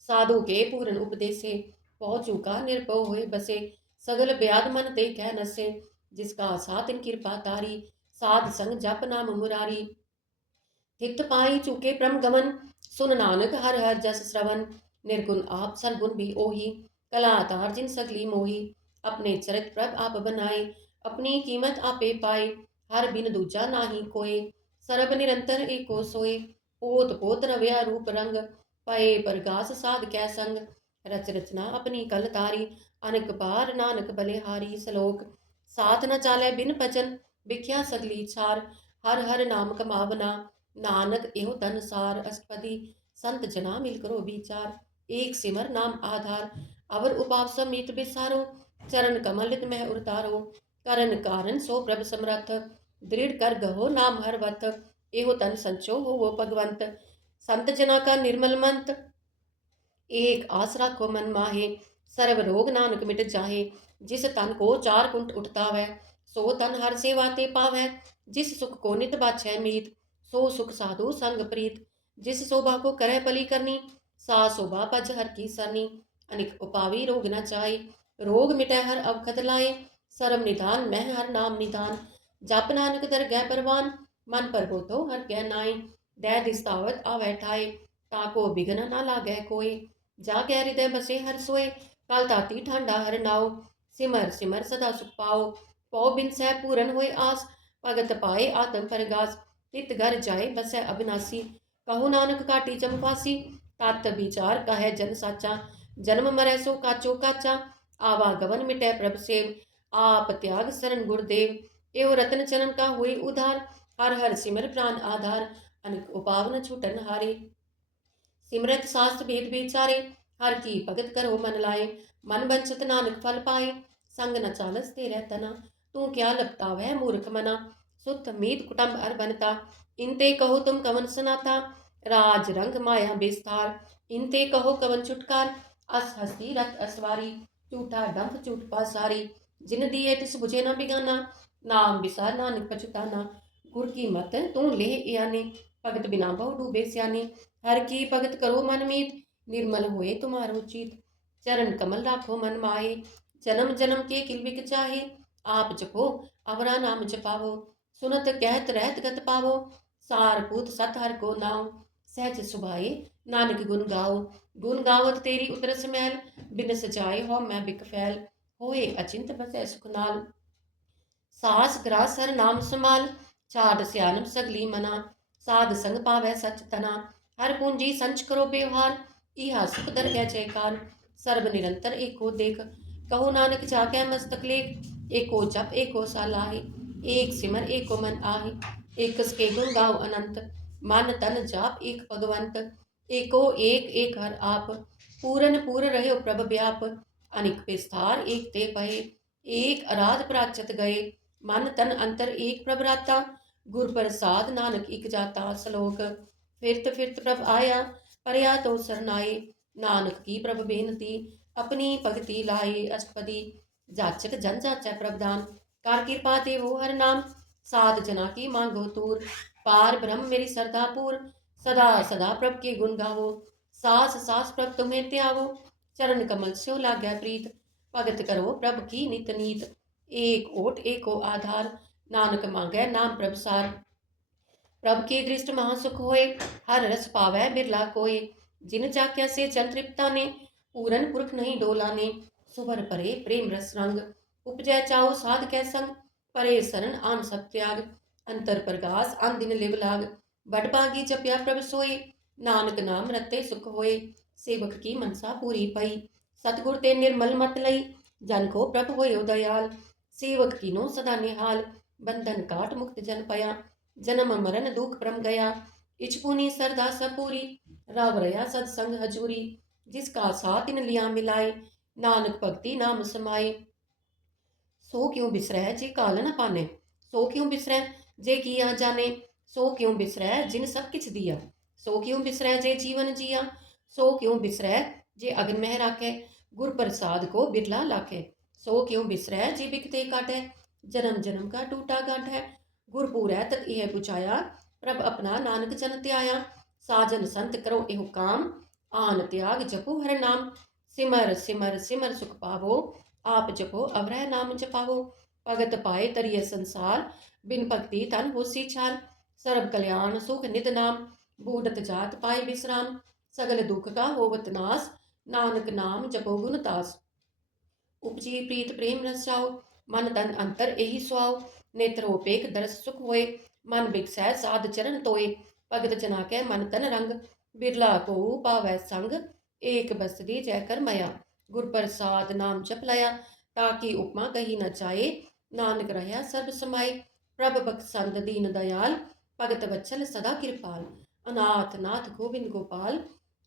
साधु के पूर्ण उपदेसे। पहुँचू का निर्भव होए बसे, सगल ब्याध मन ते कह नसे। जिसका साथ इन कृपा तारी, साध संग जप नाम मुरारी। हित पाई चूके प्रम गमन, सुन नानक हर हर जस श्रवण। निर्गुण आप सरगुण भी ओही, कलातार जिन सगली मोही। अपने चरित प्रभ आप बनाए, अपनी कीमत आपे पाए। हर बिन दूजा नाही कोय, सरब निरंतर एको सोए। पोत पोत रव्या रूप रंग, पए परगास साध कै संग। रच रचना अपनी कल तारी, अनेक बार नानक बलिहारी। श्लोक। साथ न चाले बिन भजन, बिख्या सगली छार। हर हर नाम कमावना, नानक एहो तन सार। अष्टपदी। संत जना मिल करो विचार, एक सिमर नाम आधार। अवर उपाव समीत बिसारो, चरण कमल में उतारो। करण कारण सो प्रभ समरथ, दृढ़ कर गहो नाम हर वत। एहो तन संचो हो वो भगवंत, संत जना का निर्मल मंत। एक आस राखो मन माहे, सर्व रोग नानक मिट जाहे। जिस तन को चार कुंठ उठता वै, सो तन हर सेवा ते पावै। जिस सुख को नित बाछै मीत, सो सुख साधु संग प्रीत। जिस शोभा को करे पली करनी, सा शोभा पज हर की सरनी। अनिक उपावी रोग न चाहे, रोग मिटै हर अवखद लाए। सरम निधान मह हर नाम निधान, जप नानक दरगह परवान। मन पर हो तो हर कै नाई, दै दिस्तावत आवै ठाए। ताको बिघन न लागै कोय, जा कै हृदय बसे हर सोए। काल ताती ठांडा हर नाव, सिमर सिमर सदा सुख पाओ। पौ बिन सह पूरन होय आस, भगत पाए आत्म परगास। तित घर जाए बसै अविनाशी, कहो नानक काटी जम फासी। तात विचार कहे जन साचा, जन्म मरै सो काचो काचा। आवागमन मिटै प्रभ सेव, आप त्याग शरण गुरुदेव। एवं रतन चरण का हुए उधार, हर हर सिमर प्राण आधार। अनिक उपाव न छूटन हारे, सिमरत शास्त्र भेद विचारे। हर की भगत करो मन लाए, मन बंचत नानक फल पाए। संग न चालस तेरे तना, तू क्या लगता वह मूर्ख मना। सुत मीत कुटुंब अर बनता, इनते कहो तुम कवन सनाता। राज रंग माया विस्तार, इनते कहो कवन छुटकार। अस हस्ती रथ असवारी, झूठा डंफ झूठ पासारी। जिन दिए तिस बुझे न बिगाना, नाम बिसार नानक पछुताना। गुर की मत तू ले यानी, भगत बिना बहु डूबे स्याने। हर की भगत करो मन मीत, निर्मल होए तुम्हारो चित। चरण कमल राखो मन माहे। जन्म जन्म के किलबिक चाहे, आप जपो अवरा नाम जपावो। सुनत कहत रहत गत पावो, सारपूत सत हर को नाव। सहज सुभाए नानक गुण गाओ, गुण गावत तेरी उतरस मैल। बिन सजाए हो मैं बिक फैल, होए अचिंत बसै सुख नाल। सास ग्रास हर नाम समाल, छाड़ सियानम सगली मना। साध संग पावै सच तना, हर पूंजी संच करो व्यवहार। इहा सुख दरगह जयकार, सर्ब निरंतर एको देख। कहो नानक जाकै मस्तक लेख, एको जप एको सालाहे। एक सिमर एको मन आहे, एक के गुण गाओ अनंत। मन तन जाप एक भगवंत, एको एक एक हर आप। पूरन पूर रहे प्रभ व्याप, अनिक विस्तार एक ते पहे। एक अराध प्राचत गए, मन तन अंतर एक प्रभ राता। गुर प्रसाद नानक इक जाता। सलोक फिरत फिरत प्रभ आया, परया तो सरनाए। नानक की प्रभ बेनती, अपनी भगति लाए। अष्टपदी जाचक जन जाचै प्रभ दान, कार कृपा देवो हर नाम। साध जना की मांगो तूर, पार ब्रह्म मेरी सरदा पूर। सदा सदा प्रभ के गुण गावो, सास सास प्रभ तुम्हें त्यावो। चरण कमल स्यो लागै प्रीत, भगत करो प्रभ की नित नीत। एक ओट एको आधार, नानक मांगै नाम प्रभ सार। प्रभ के दृष्ट महासुख होए, हर रस पावै बिरला कोय। जिन चाख्या से जन तृप्ता ने, पूरन पुरख नहीं डोला ने। सुवर परे प्रेम रस रंग, उपजै चाओ साध कै संग। परे सरन आन सब त्याग, अंतर प्रगास आन दिन लिव लाग। बडभागी जप्या प्रभ सोए, नानक नाम रते सुख होए। सेवक की मनसा पूरी पई, सतगुर ते निर्मल मत लई। जन को प्रभ होयो दयाल, सेवक कीनो सदा निहाल। बंधन काट मुक्त जन पया, जन्म मरण दुख परम गया। इचपुनी सरदा सपूरी, राव रया सत्संग हजूरी। जिसका साथ इन लिया मिलाए, नानक भक्ति नाम समाए। सो क्यों बिसरै जे काल न पाने, सो क्यों बिसरै जे किया जाने। सो क्यों बिसरै जिन सब किछ दिया, सो क्यों बिसरै जे जीवन जिया। सो क्यों बिसरै जे अगन मह राखै, गुर प्रसाद को बिरला लाखे। सो क्यों बिसरै जे बिकते काटै, जन्म जन्म का टूटा गांठै। गुरपुर है तत यह पुछाया, प्रभ अपना नानक जन त्याया। साजन संत करो एहु काम, आन त्याग जपो हर नाम। सिमर सिमर सिमर सुख पावो, आप जपो अवरह नाम जपावो। भगत पाए तरिय संसार, बिन भक्ति तन होसी छाल। सर्व कल्याण सुख निध नाम, बूढ़त जात पाए विश्राम। सगल दुख का होवत नाश, नानक नाम जपो गुण तास। उपजी प्रीत प्रेम रस जाओ, मन तन अंतर एहि सुआओ। नेत्रोपेक दरस सुख होए, मन बिकसै साध चरण तोए। भगत जना कै मन तन रंग, बिरला को पावै संग। एक बसदी जय कर मया, गुर प्रसाद नाम जप लया। ताकि उपमा कही न जाए, नानक रहया सर्ब समाए। प्रभ बख्शंद दीन दयाल, भगत वत्सल सदा कृपाल। अनाथ नाथ गोविंद गोपाल,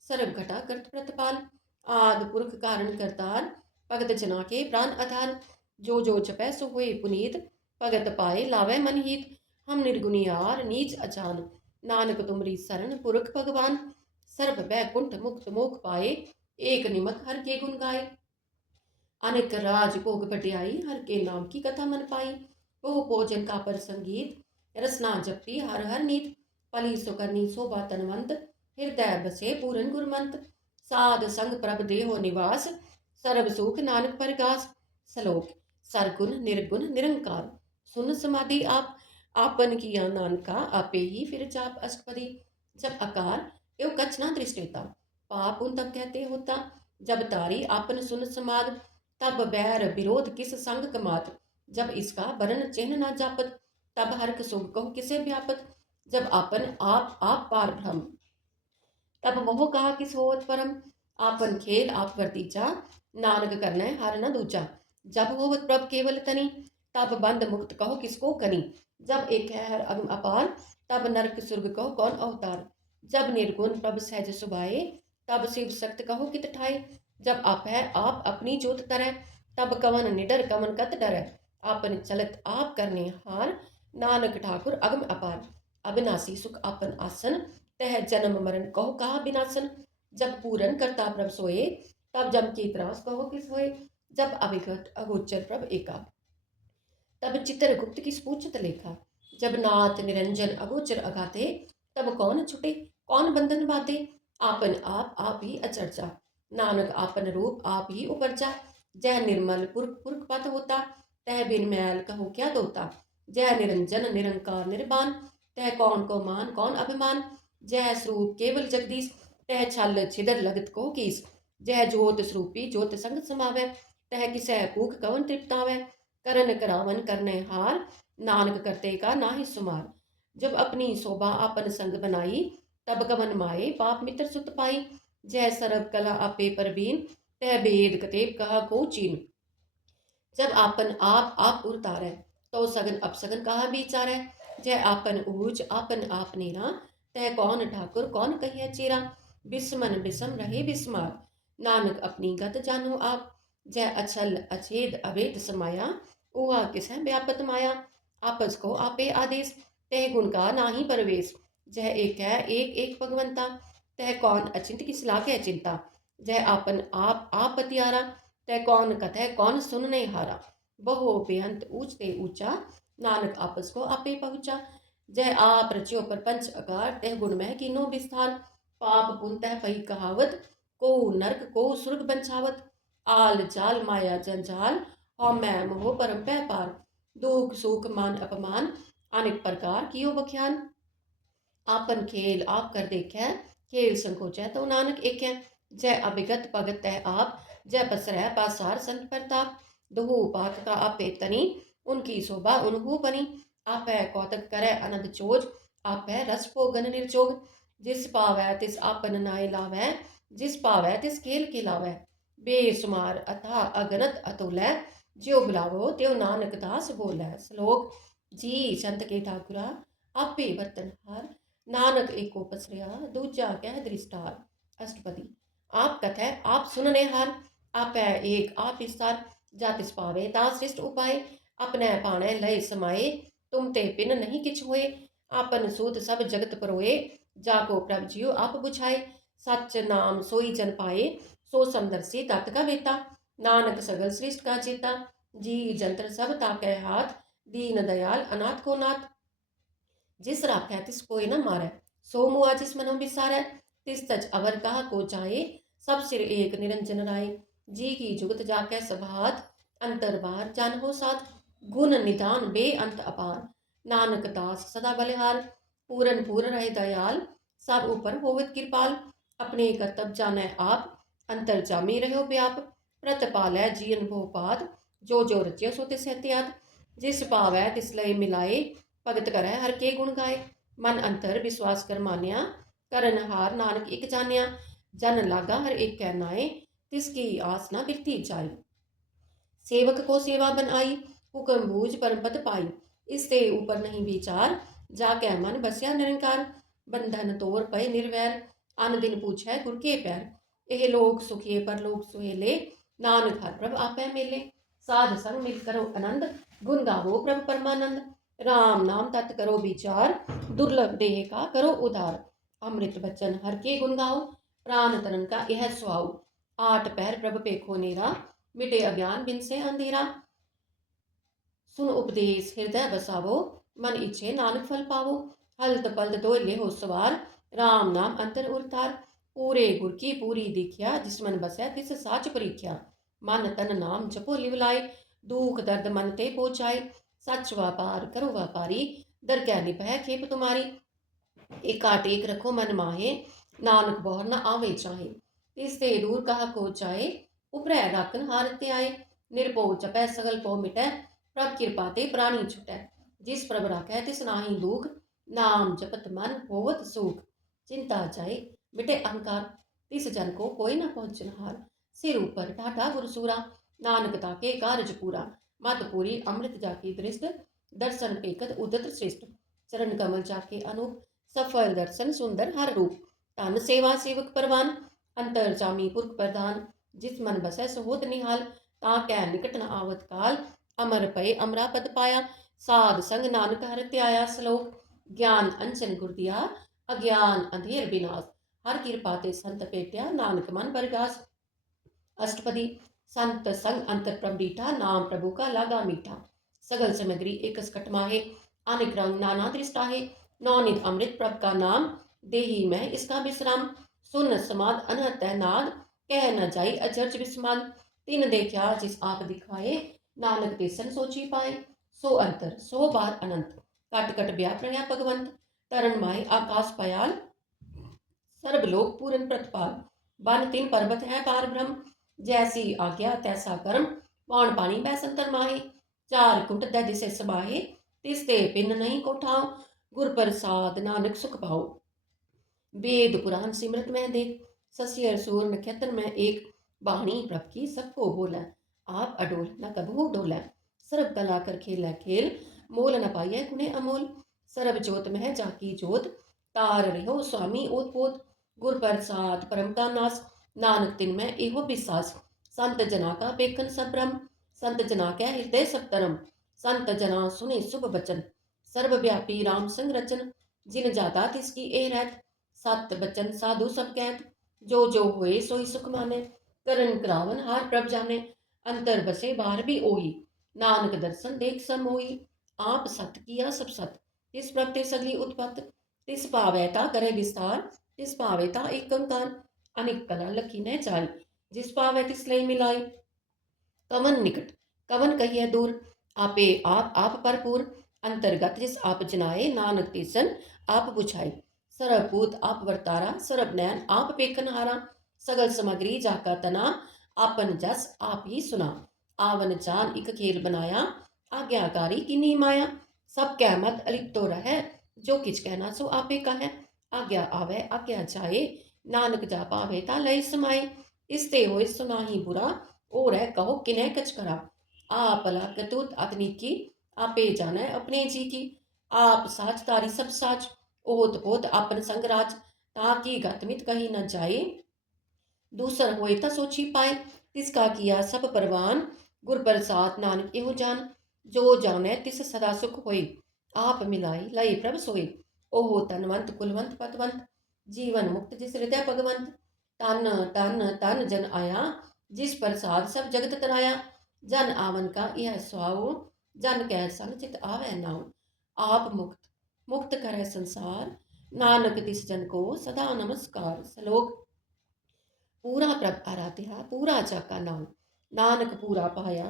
सर्व घटा करत प्रतपाल। आद पुरख कारण करतार, भगत जना के प्राण आधार। जो जो जपै सो होए पुनीत, भगत पाए लावै मन हीत। हम निर्गुनियार नीच अजान, नानक तुमरी शरण पुरख भगवान। सर्व बैकुंठ मुक्त मोख पाए, एक निमक हर के गुण गाए। अनेक राज भोग बटियाई, हर के नाम की कथा मन पाई। ओ भोजन का पर संगीत, रसना जपती हर हर नीत। पली सुकरनी शोभा तनवंत, हृदय बसे पूरन गुरमंत। साध संग प्रभ देहो निवास, सर्व सुख नानक परगास। सलोक सरगुण निर्गुण निरंकार, सुन समाधि आप। आपन किया नानका, आपे ही फिर जाप। अष्टपदी जब आकार एवं कछ ना दृष्टिता, पाप उन तब कहते होता। जब तारी आपन सुन समाद, तब बैर विरोध किस संग कमात। जब इसका वर्ण चिन्ह ना जापत, तब हरक सुख कहो किसे व्यापत। जब आपन आप पार ब्रह्म, तब मोह कहा किस होवत परम। आपन खेल आप वर्तीचा, नानक करनै हर न दूजा। जब होवत प्रभ केवल तनी, तब बंद मुक्त कहो किसको कनी। जब एक है हर अगम अपार, तब नरक सुर्ग कहो कौन अवतार। जब निर्गुण प्रभ सहज सुभाए, तब शिव सक्त कहो कित ठाए। जब आप है आप अपनी जोत तरह, तब कवन निडर कवन कत डरै। आपन चलत आप करने हार, नानक ठाकुर अगम अपार। अविनाशी सुख आपन आसन, तह जन्म मरण कहो कहा बिनासन। जब पूरन करता प्रभ सोए, तब जम की त्रास कहो किस होए। जब अविघट अगोचर प्रभ एका, तब चित्र गुप्त किस पूछत लेखा। जब नाथ निरंजन अगोचर अगाते, तब कौन छुटे कौन बंधन बाते। आपन आप ही अचर्चा, नानक आपन रूप आप ही उपरजा। जय निर्मल पुरख पुरख पत होता, तह बिन मैल कहो क्या दोता। जय निरंजन निरंकार निर्वाण, तह कौन को मान कौन अभिमान। जय स्वरूप केवल जगदीश, तह छल छिदर लगत को कीस। जय ज्योत स्वरूपी ज्योत संग समावै, तह किसै भूख कवन तृप्तावै। करन करावन करने हार, नानक करते का नाहि सुमार। जब अपनी शोभा आपन संग बनाई, तब कवन माए पाप मित्र सुत पाई। जय सरब कला आपे परबीन, तह भेद कतेब कहा को चीन। जब आप उतारै, तो सगन अपसगन कहा विचारै। जय आपन ऊज आपन आप नेरा, तह कौन ठाकुर कौन कहिए चेरा। बिस्मन बिसम रहे बिस्मार, नानक अपनी गत जानो आप। जय अछल अछेद अभेद समाया, उहा किसै व्यापत माया। आपस को आपे आदेश, तह गुण का नाही परवेश। जय एक है एक भगवंता, तह कौन अचिंत किस लागे चिंता। जय आपन आप पतियारा, तय कौन कथय कौन सुनने हारा। बहु बेअंत ऊंचते ऊंचा, नानक आपस को आपे पहुंचा। जय आप रचियो प्रपंच अकार, तह गुण में कीनो विस्तार। पाप पुन तह पही कहावत, को नरक को सुर्ग बंछावत। आल जाल माया जंजाल, हौ मैं मोह परम पै पार। दुख सुख मान अपमान, अनेक प्रकार कियो बख्यान। आपन खेल आप कर देखे, खेल संकोचै तो नानक एक है। जय अभिगत भगत तह आप, जय पसरै पासार संत प्रताप। दोहु पात का आपे तनी, उनकी शोभा उनहु बनी। आपै कौतक करे अनंत चोज, आपै रस भोगन निर्जोग। जिस पावै तिस आपन नाय लावै, जिस पावै तिस खेल खिलावै। बेसुमार अथा अगनत अतुलै, ज्यो बुलावो त्यो नानक दास बोलै। श्लोक जी संत के ठाकुरा, आपे बर्तनहार। नानक एको पसरिया, दूजा कह दृष्टार। अष्टपदी आप कथै आप सुनने हार, आपै एक आप विस्तार। जातिस पावे ता श्रेष्ठ उपाय, अपने पाणे लय समाये। तुम ते पिन नहीं किछ होए, आपन सूत सब जगत परोए। जाको प्रभ जियो आप बुझाए, सच नाम सोई जन पाए। सो समदर्शी तत् का बेता, नानक सगल श्रेष्ठ का चेता। जी जंत्र सब ताकै हाथ, दीन दयाल अनाथ को नाथ। जिस राखै तिस कोई न मारै, सो मुआ जिस मनो बिसारै। तिस तज अवर कहा को जाए, सब सिर एक निरंजन राय। जी की जुगत जाकै सब हाथ, अंतर बाहर जान हो साथ। गुण निधान बेअंत अपार, नानक दास सदा बलिहार। पूरन पूर रहे दयाल, सब ऊपर होवित कृपाल। अपने करतब जानै आप, अंतर जामी रहो व्याप। प्रतपालै जियन भोपात, जो जो रचियो सो तिस हत्यात। जिस पावै तिस लय मिलाए, भगत करै हर के गुण गाए। मन अंतर विश्वास कर मान्या, करन हार नानक एक जान्या। जन लागा हर एक कै नाए, तिसकी आस न बिरती जाए। सेवक को सेवा बनाई, हुक्म बूझ परम पद पाई। इससे ऊपर नहीं विचार, जाकै मन बसया निरंकार। बंधन तोर पय निर्वैर, अन दिन पूछै गुर के पैर। एह लोक सुखिए परलोक सुहेले, नानक हर प्रभ आपै मेले। साध संग मिल करो आनंद, गुण गावो प्रभ परमानंद। राम नाम तत् करो विचार, दुर्लभ देह का करो उधार। अमृत बचन हर के गुण गाओ, प्राण तरण का यह सुहाओ। आठ पैर प्रभ पेखो नेरा, मिटे अज्ञान बिन से अंधेरा। सुन उपदेश हृदय बसावो, मन इच्छे नानक फल पावो। हल्त पल्त दो लेहो सवार, राम नाम अंतर उरतार। पूरे गुर की पूरी दीख्या, जिस मन बसै तिस साच परीख्या। मन तन नाम जपो लिवलाए, दुख दर्द मन ते पहुँचाए। सच व्यापार करो व्यापारी, दर क्या निभै खेप तुम्हारी। एका टेक रखो मन माहे, नानक बहुर न आवे चाहे। तिसते दूर कहा को जाए, उपरै राखन हारते आए। निर्भो जपै सगल पो मिटै, प्रभ कृपा ते प्राणी छुटै। जिस प्रभ राखै तिस नाहि दुख, नाम जपत मन होवत सुख। चिंता जाए मिटे अहंकार, तिस जन को कोई न पहुँचनहार। सिर ऊपर ठाठा गुरसूरा, नानक ताके कारज पूरा। मत पूरी अमृत जाकी दृष्ट, दर्शन पेखत उदत श्रेष्ठ। चरण कमल जाके अनूप, सफल दर्शन सुंदर हर रूप। तन सेवा सेवक परवान, अंतर जामी पुरख प्रधान। जिस मन बसै सहोत निहाल, ताकै निकट न आवत काल। अमर पय अमरा पद पाया, साध संग नानक हर त्याया। श्लोक ज्ञान अंजन गुर दिया, अज्ञान अंधेर विनाश। हर कृपा ते संत पेट्या, नानक मन बरगास। अष्टपदी संत संग अंतर प्रभ डीठा, नाम प्रभु का लागा मीठा। सगल सामग्री एक सकट माहे, अनेक रंग नाना दृष्टा है। नौनित अमृत प्रभ का नाम, देही में इसका विश्राम। सुन समाद अनहत नाद, कह न जाई अचरज विस्मल। तिन देखा जिस आप दिखाए, नानक तिसन सोची पाए। सो अंतर सो बार अनंत, कट कट व्याप रहा भगवंत। तरन माए आकाश पयाल, सर्वलोक पूरन प्रतपाल। बन तीन पर्वत है पार ब्रह्म, जैसी आज्ञा तैसा कर्म। पौन पानी बैसंतर माहे, चार कुट दै दिसे सबाहे। तिसते पिन नहीं कोठाओ, गुर प्रसाद नानक सुख पाओ। वेद पुराण सिमरत में देख, ससियर सूर नक्षत्र में एक। बाणी प्रभ की सबको बोला, आप अडोल न कबहू डोला। सर्व कला कर खेला खेल, मोल न पाइय गुणे अमोल। सर्व जोत में जाकी जोत, तार रहो स्वामी ओत पोत। गुर प्रसाद परम का नास, नानक तिन में एहो विश्वास। संत जना का पेखन सब ब्रह्म, संत जना कै हृदय सब धर्म। संत जना सुने शुभ बचन, सर्वव्यापी राम संग रचन। जिन जाता तिसकी ए रहत, सत बचन साधु सब कहत। जो जो होए सोई सुख माने, करन करावन हार प्रभ जाने। अंतर बसे बाहर भी ओही, नानक दर्शन देख सम होई। आप सत किया सब सत, तिस प्रभ ते सगली उत्पत। तिस पावै ता करे विस्तार, तिस पावे ता एक कंकार। अनेक कला लखी न जाय, जिस पावे तिस लई मिलाई। कवन निकट कवन कहिए दूर, आपे आप भरपूर। अंतर्गत जिस आप जनाए, नानक तिसन आप बुझाए। सर्वभूत आप वर्तारा, सर्व नैन आप पेखनहारा। सगल समग्री जाका तना, आपन जस आप ही सुना। आवन जान एक खेल बनाया, आज्ञाकारी किन्नी माया। सब कह मत अलिप्त तो रहे, जो किच कहना सो आपे का है। आज्ञा आवे आज्ञा जाए, नानक जा पावे ता लय समाए। इसते होए सुनाही बुरा, और है कहो किन्ह कछ करा। आप भला कतूत अतनी की, आपे जाने अपने जी की। आप साच तारी सब साच, ओत पोत आपन संग राज। ताकि गतमित कही न जाए, दूसर होए ता सोची पाए। तिसका किया सब परवान, गुर प्रसाद नानक एहो जान। जो जाने तिस सदा सुख होए, आप मिलाई लय प्रभ सोए। ओहो तनवंत कुलवंत पतवंत, जीवन मुक्त जिस हृदय भगवंत। तन तन तन जन आया, जिस प्रसाद सब जगत तराया। जन आवन का यह स्वाओ, जन कह संग चित आवे नाउ। आप मुक्त मुक्त करे संसार, नानक तिस जन को सदा नमस्कार। सलोक पूरा प्रभ आराध्या, पूरा जाका नाम। नानक पूरा पाया,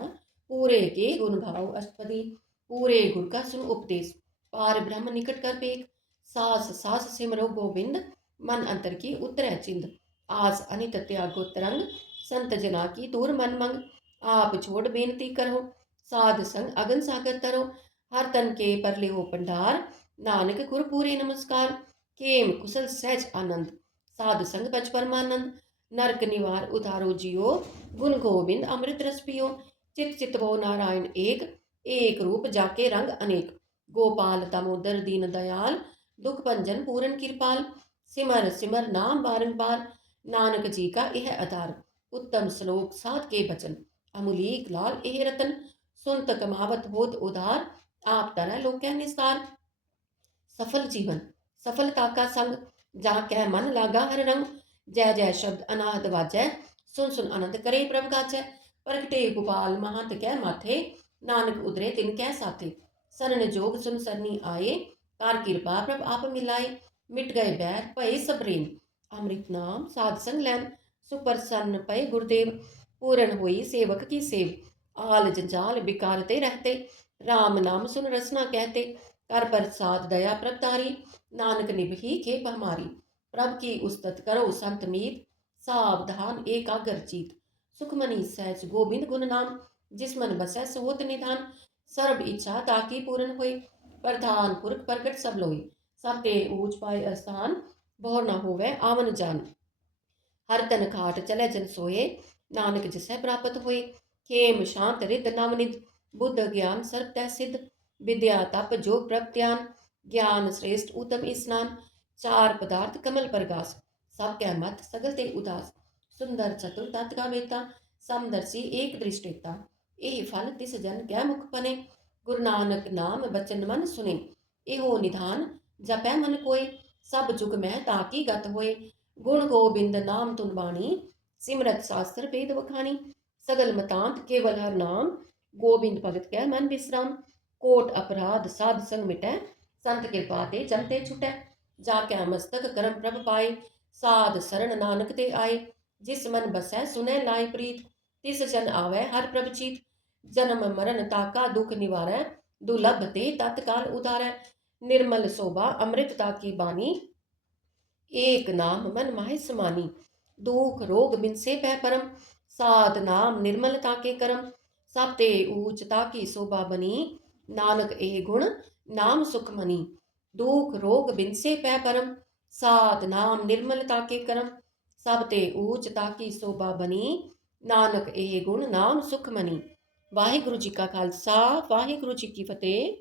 पूरे के गुण गाओ अष्टपदी। पूरे गुर का सुन उपदेश, पार ब्रह्म निकट कर पेख। सास सास सिमरो गोविंद, मन अंतर की उतरै चिंद। आस अनित त्यागो तरंग, संत जना की दूर मन मंग। आप छोड़ बेनती करो, साध संग अगन सागर तरो। हर तन के परले हो पंडार, नानक गुर पूरे नमस्कार। केम कुशल सहज आनंद, साध संग बच परमानंद। नरक निवार उधारो जियो, गुण गोविंद अमृत रस पियो। चित चितवो नारायण एक, एक रूप जाके रंग अनेक। गोपाल दामोदर दीन दयाल, दुख भंजन पूरन कृपाल। सिमर सिमर नाम बारंबार, नानक जी का यह आधार। उत्तम श्लोक साध के बचन, अमुलीक लाल एह रतन। सुनत कमावत होत उधार, आप तरह लोक निस्तार। सफल जीवन सफलता का संग, जा कह मन लागा हर रंग। जय जय शब्द अनाहत वाजै, सुन सुन आनंद करे प्रभ गाजै। प्रगटे गोपाल महंत कै माथे, नानक उदरे तिन कै साथे। शरण जोग सुन सरनी आए, कार कृपा प्रभ आप मिलाए। मिट गए बैर भय सब रेन, अमृत नाम साध संग लैन। सुप्रसन्न पय गुरुदेव, पूर्ण हुई सेवक की सेव। आल जंजाल बिकारते रहते, राम नाम सुन रसना कहते। कर प्रसाद दया प्रभतारी, नानक निभही खेप हमारी। प्रभ की उस्तत करो संत मीत, सावधान एकाग्र चीत। सुखमनी सहज गोविंद गुण नाम, जिस मन बसै सोत निधान। सर्व इच्छा ताकी पूर्ण होय, प्रधान पुरख प्रगट सब लोय। सब ते ऊंच पाए स्थान, बहुर न होवे आवन जान। हर तन खाट चले जन सोए, नानक जिसै प्राप्त होए। खेम शांत रिद नवनिध, बुद्ध ज्ञान सर्व तै सिद्ध। विद्या तप जोग प्रभ ध्यान, ज्ञान श्रेष्ठ उत्तम स्नान। चार पदार्थ कमल प्रगास, सब कह मत सगल ते उदास। सुंदर चतुर तत् का वेता, समदर्शी एक दृष्टेता। एहि फल तिस जन कै मुख पने, गुरु नानक नाम बचन मन सुने। एहो निधान जपै मन कोय, सब जुग में ताकी गत होय। गुण गोबिंद नाम तुन बाणी, सिमरत शास्त्र वेद बखानी। सगल मतांत केवल हर नाम, गोबिंद भगत कै मन विश्राम। कोट अपराध साध संग मिटै, संत कृपा ते जमते छुटै। जाकै मस्तक करम प्रभ पाए, साध शरण नानक ते आए। जिस मन बसै सुनै लाई प्रीत, तिस जन आवै हर प्रभ चीत। जन्म मरण ताका दुख निवारै, दुर्लभ ते तत्काल उधारै। निर्मल शोभा अमृत ताकी बानी, एक नाम मन माहे समानी। दुख रोग बिनसे पै परम, साध नाम निर्मल ताके करम। सब ते ऊच ताकी शोभा बनी, नानक ए गुण नाम सुख मनी। दुख रोग बिनसे पै परम, साध नाम निर्मल ताके करम। सब ते ऊच ताकी शोभा बनी, नानक ਇਹ ਗੁਣ ਨਾਮ ਸੁਖ ਮਨੀ। ਵਾਹਿਗੁਰੂ ਜੀ ਕਾ ਖਾਲਸਾ, ਵਾਹਿਗੁਰੂ ਜੀ ਕੀ ਫਤਿਹ।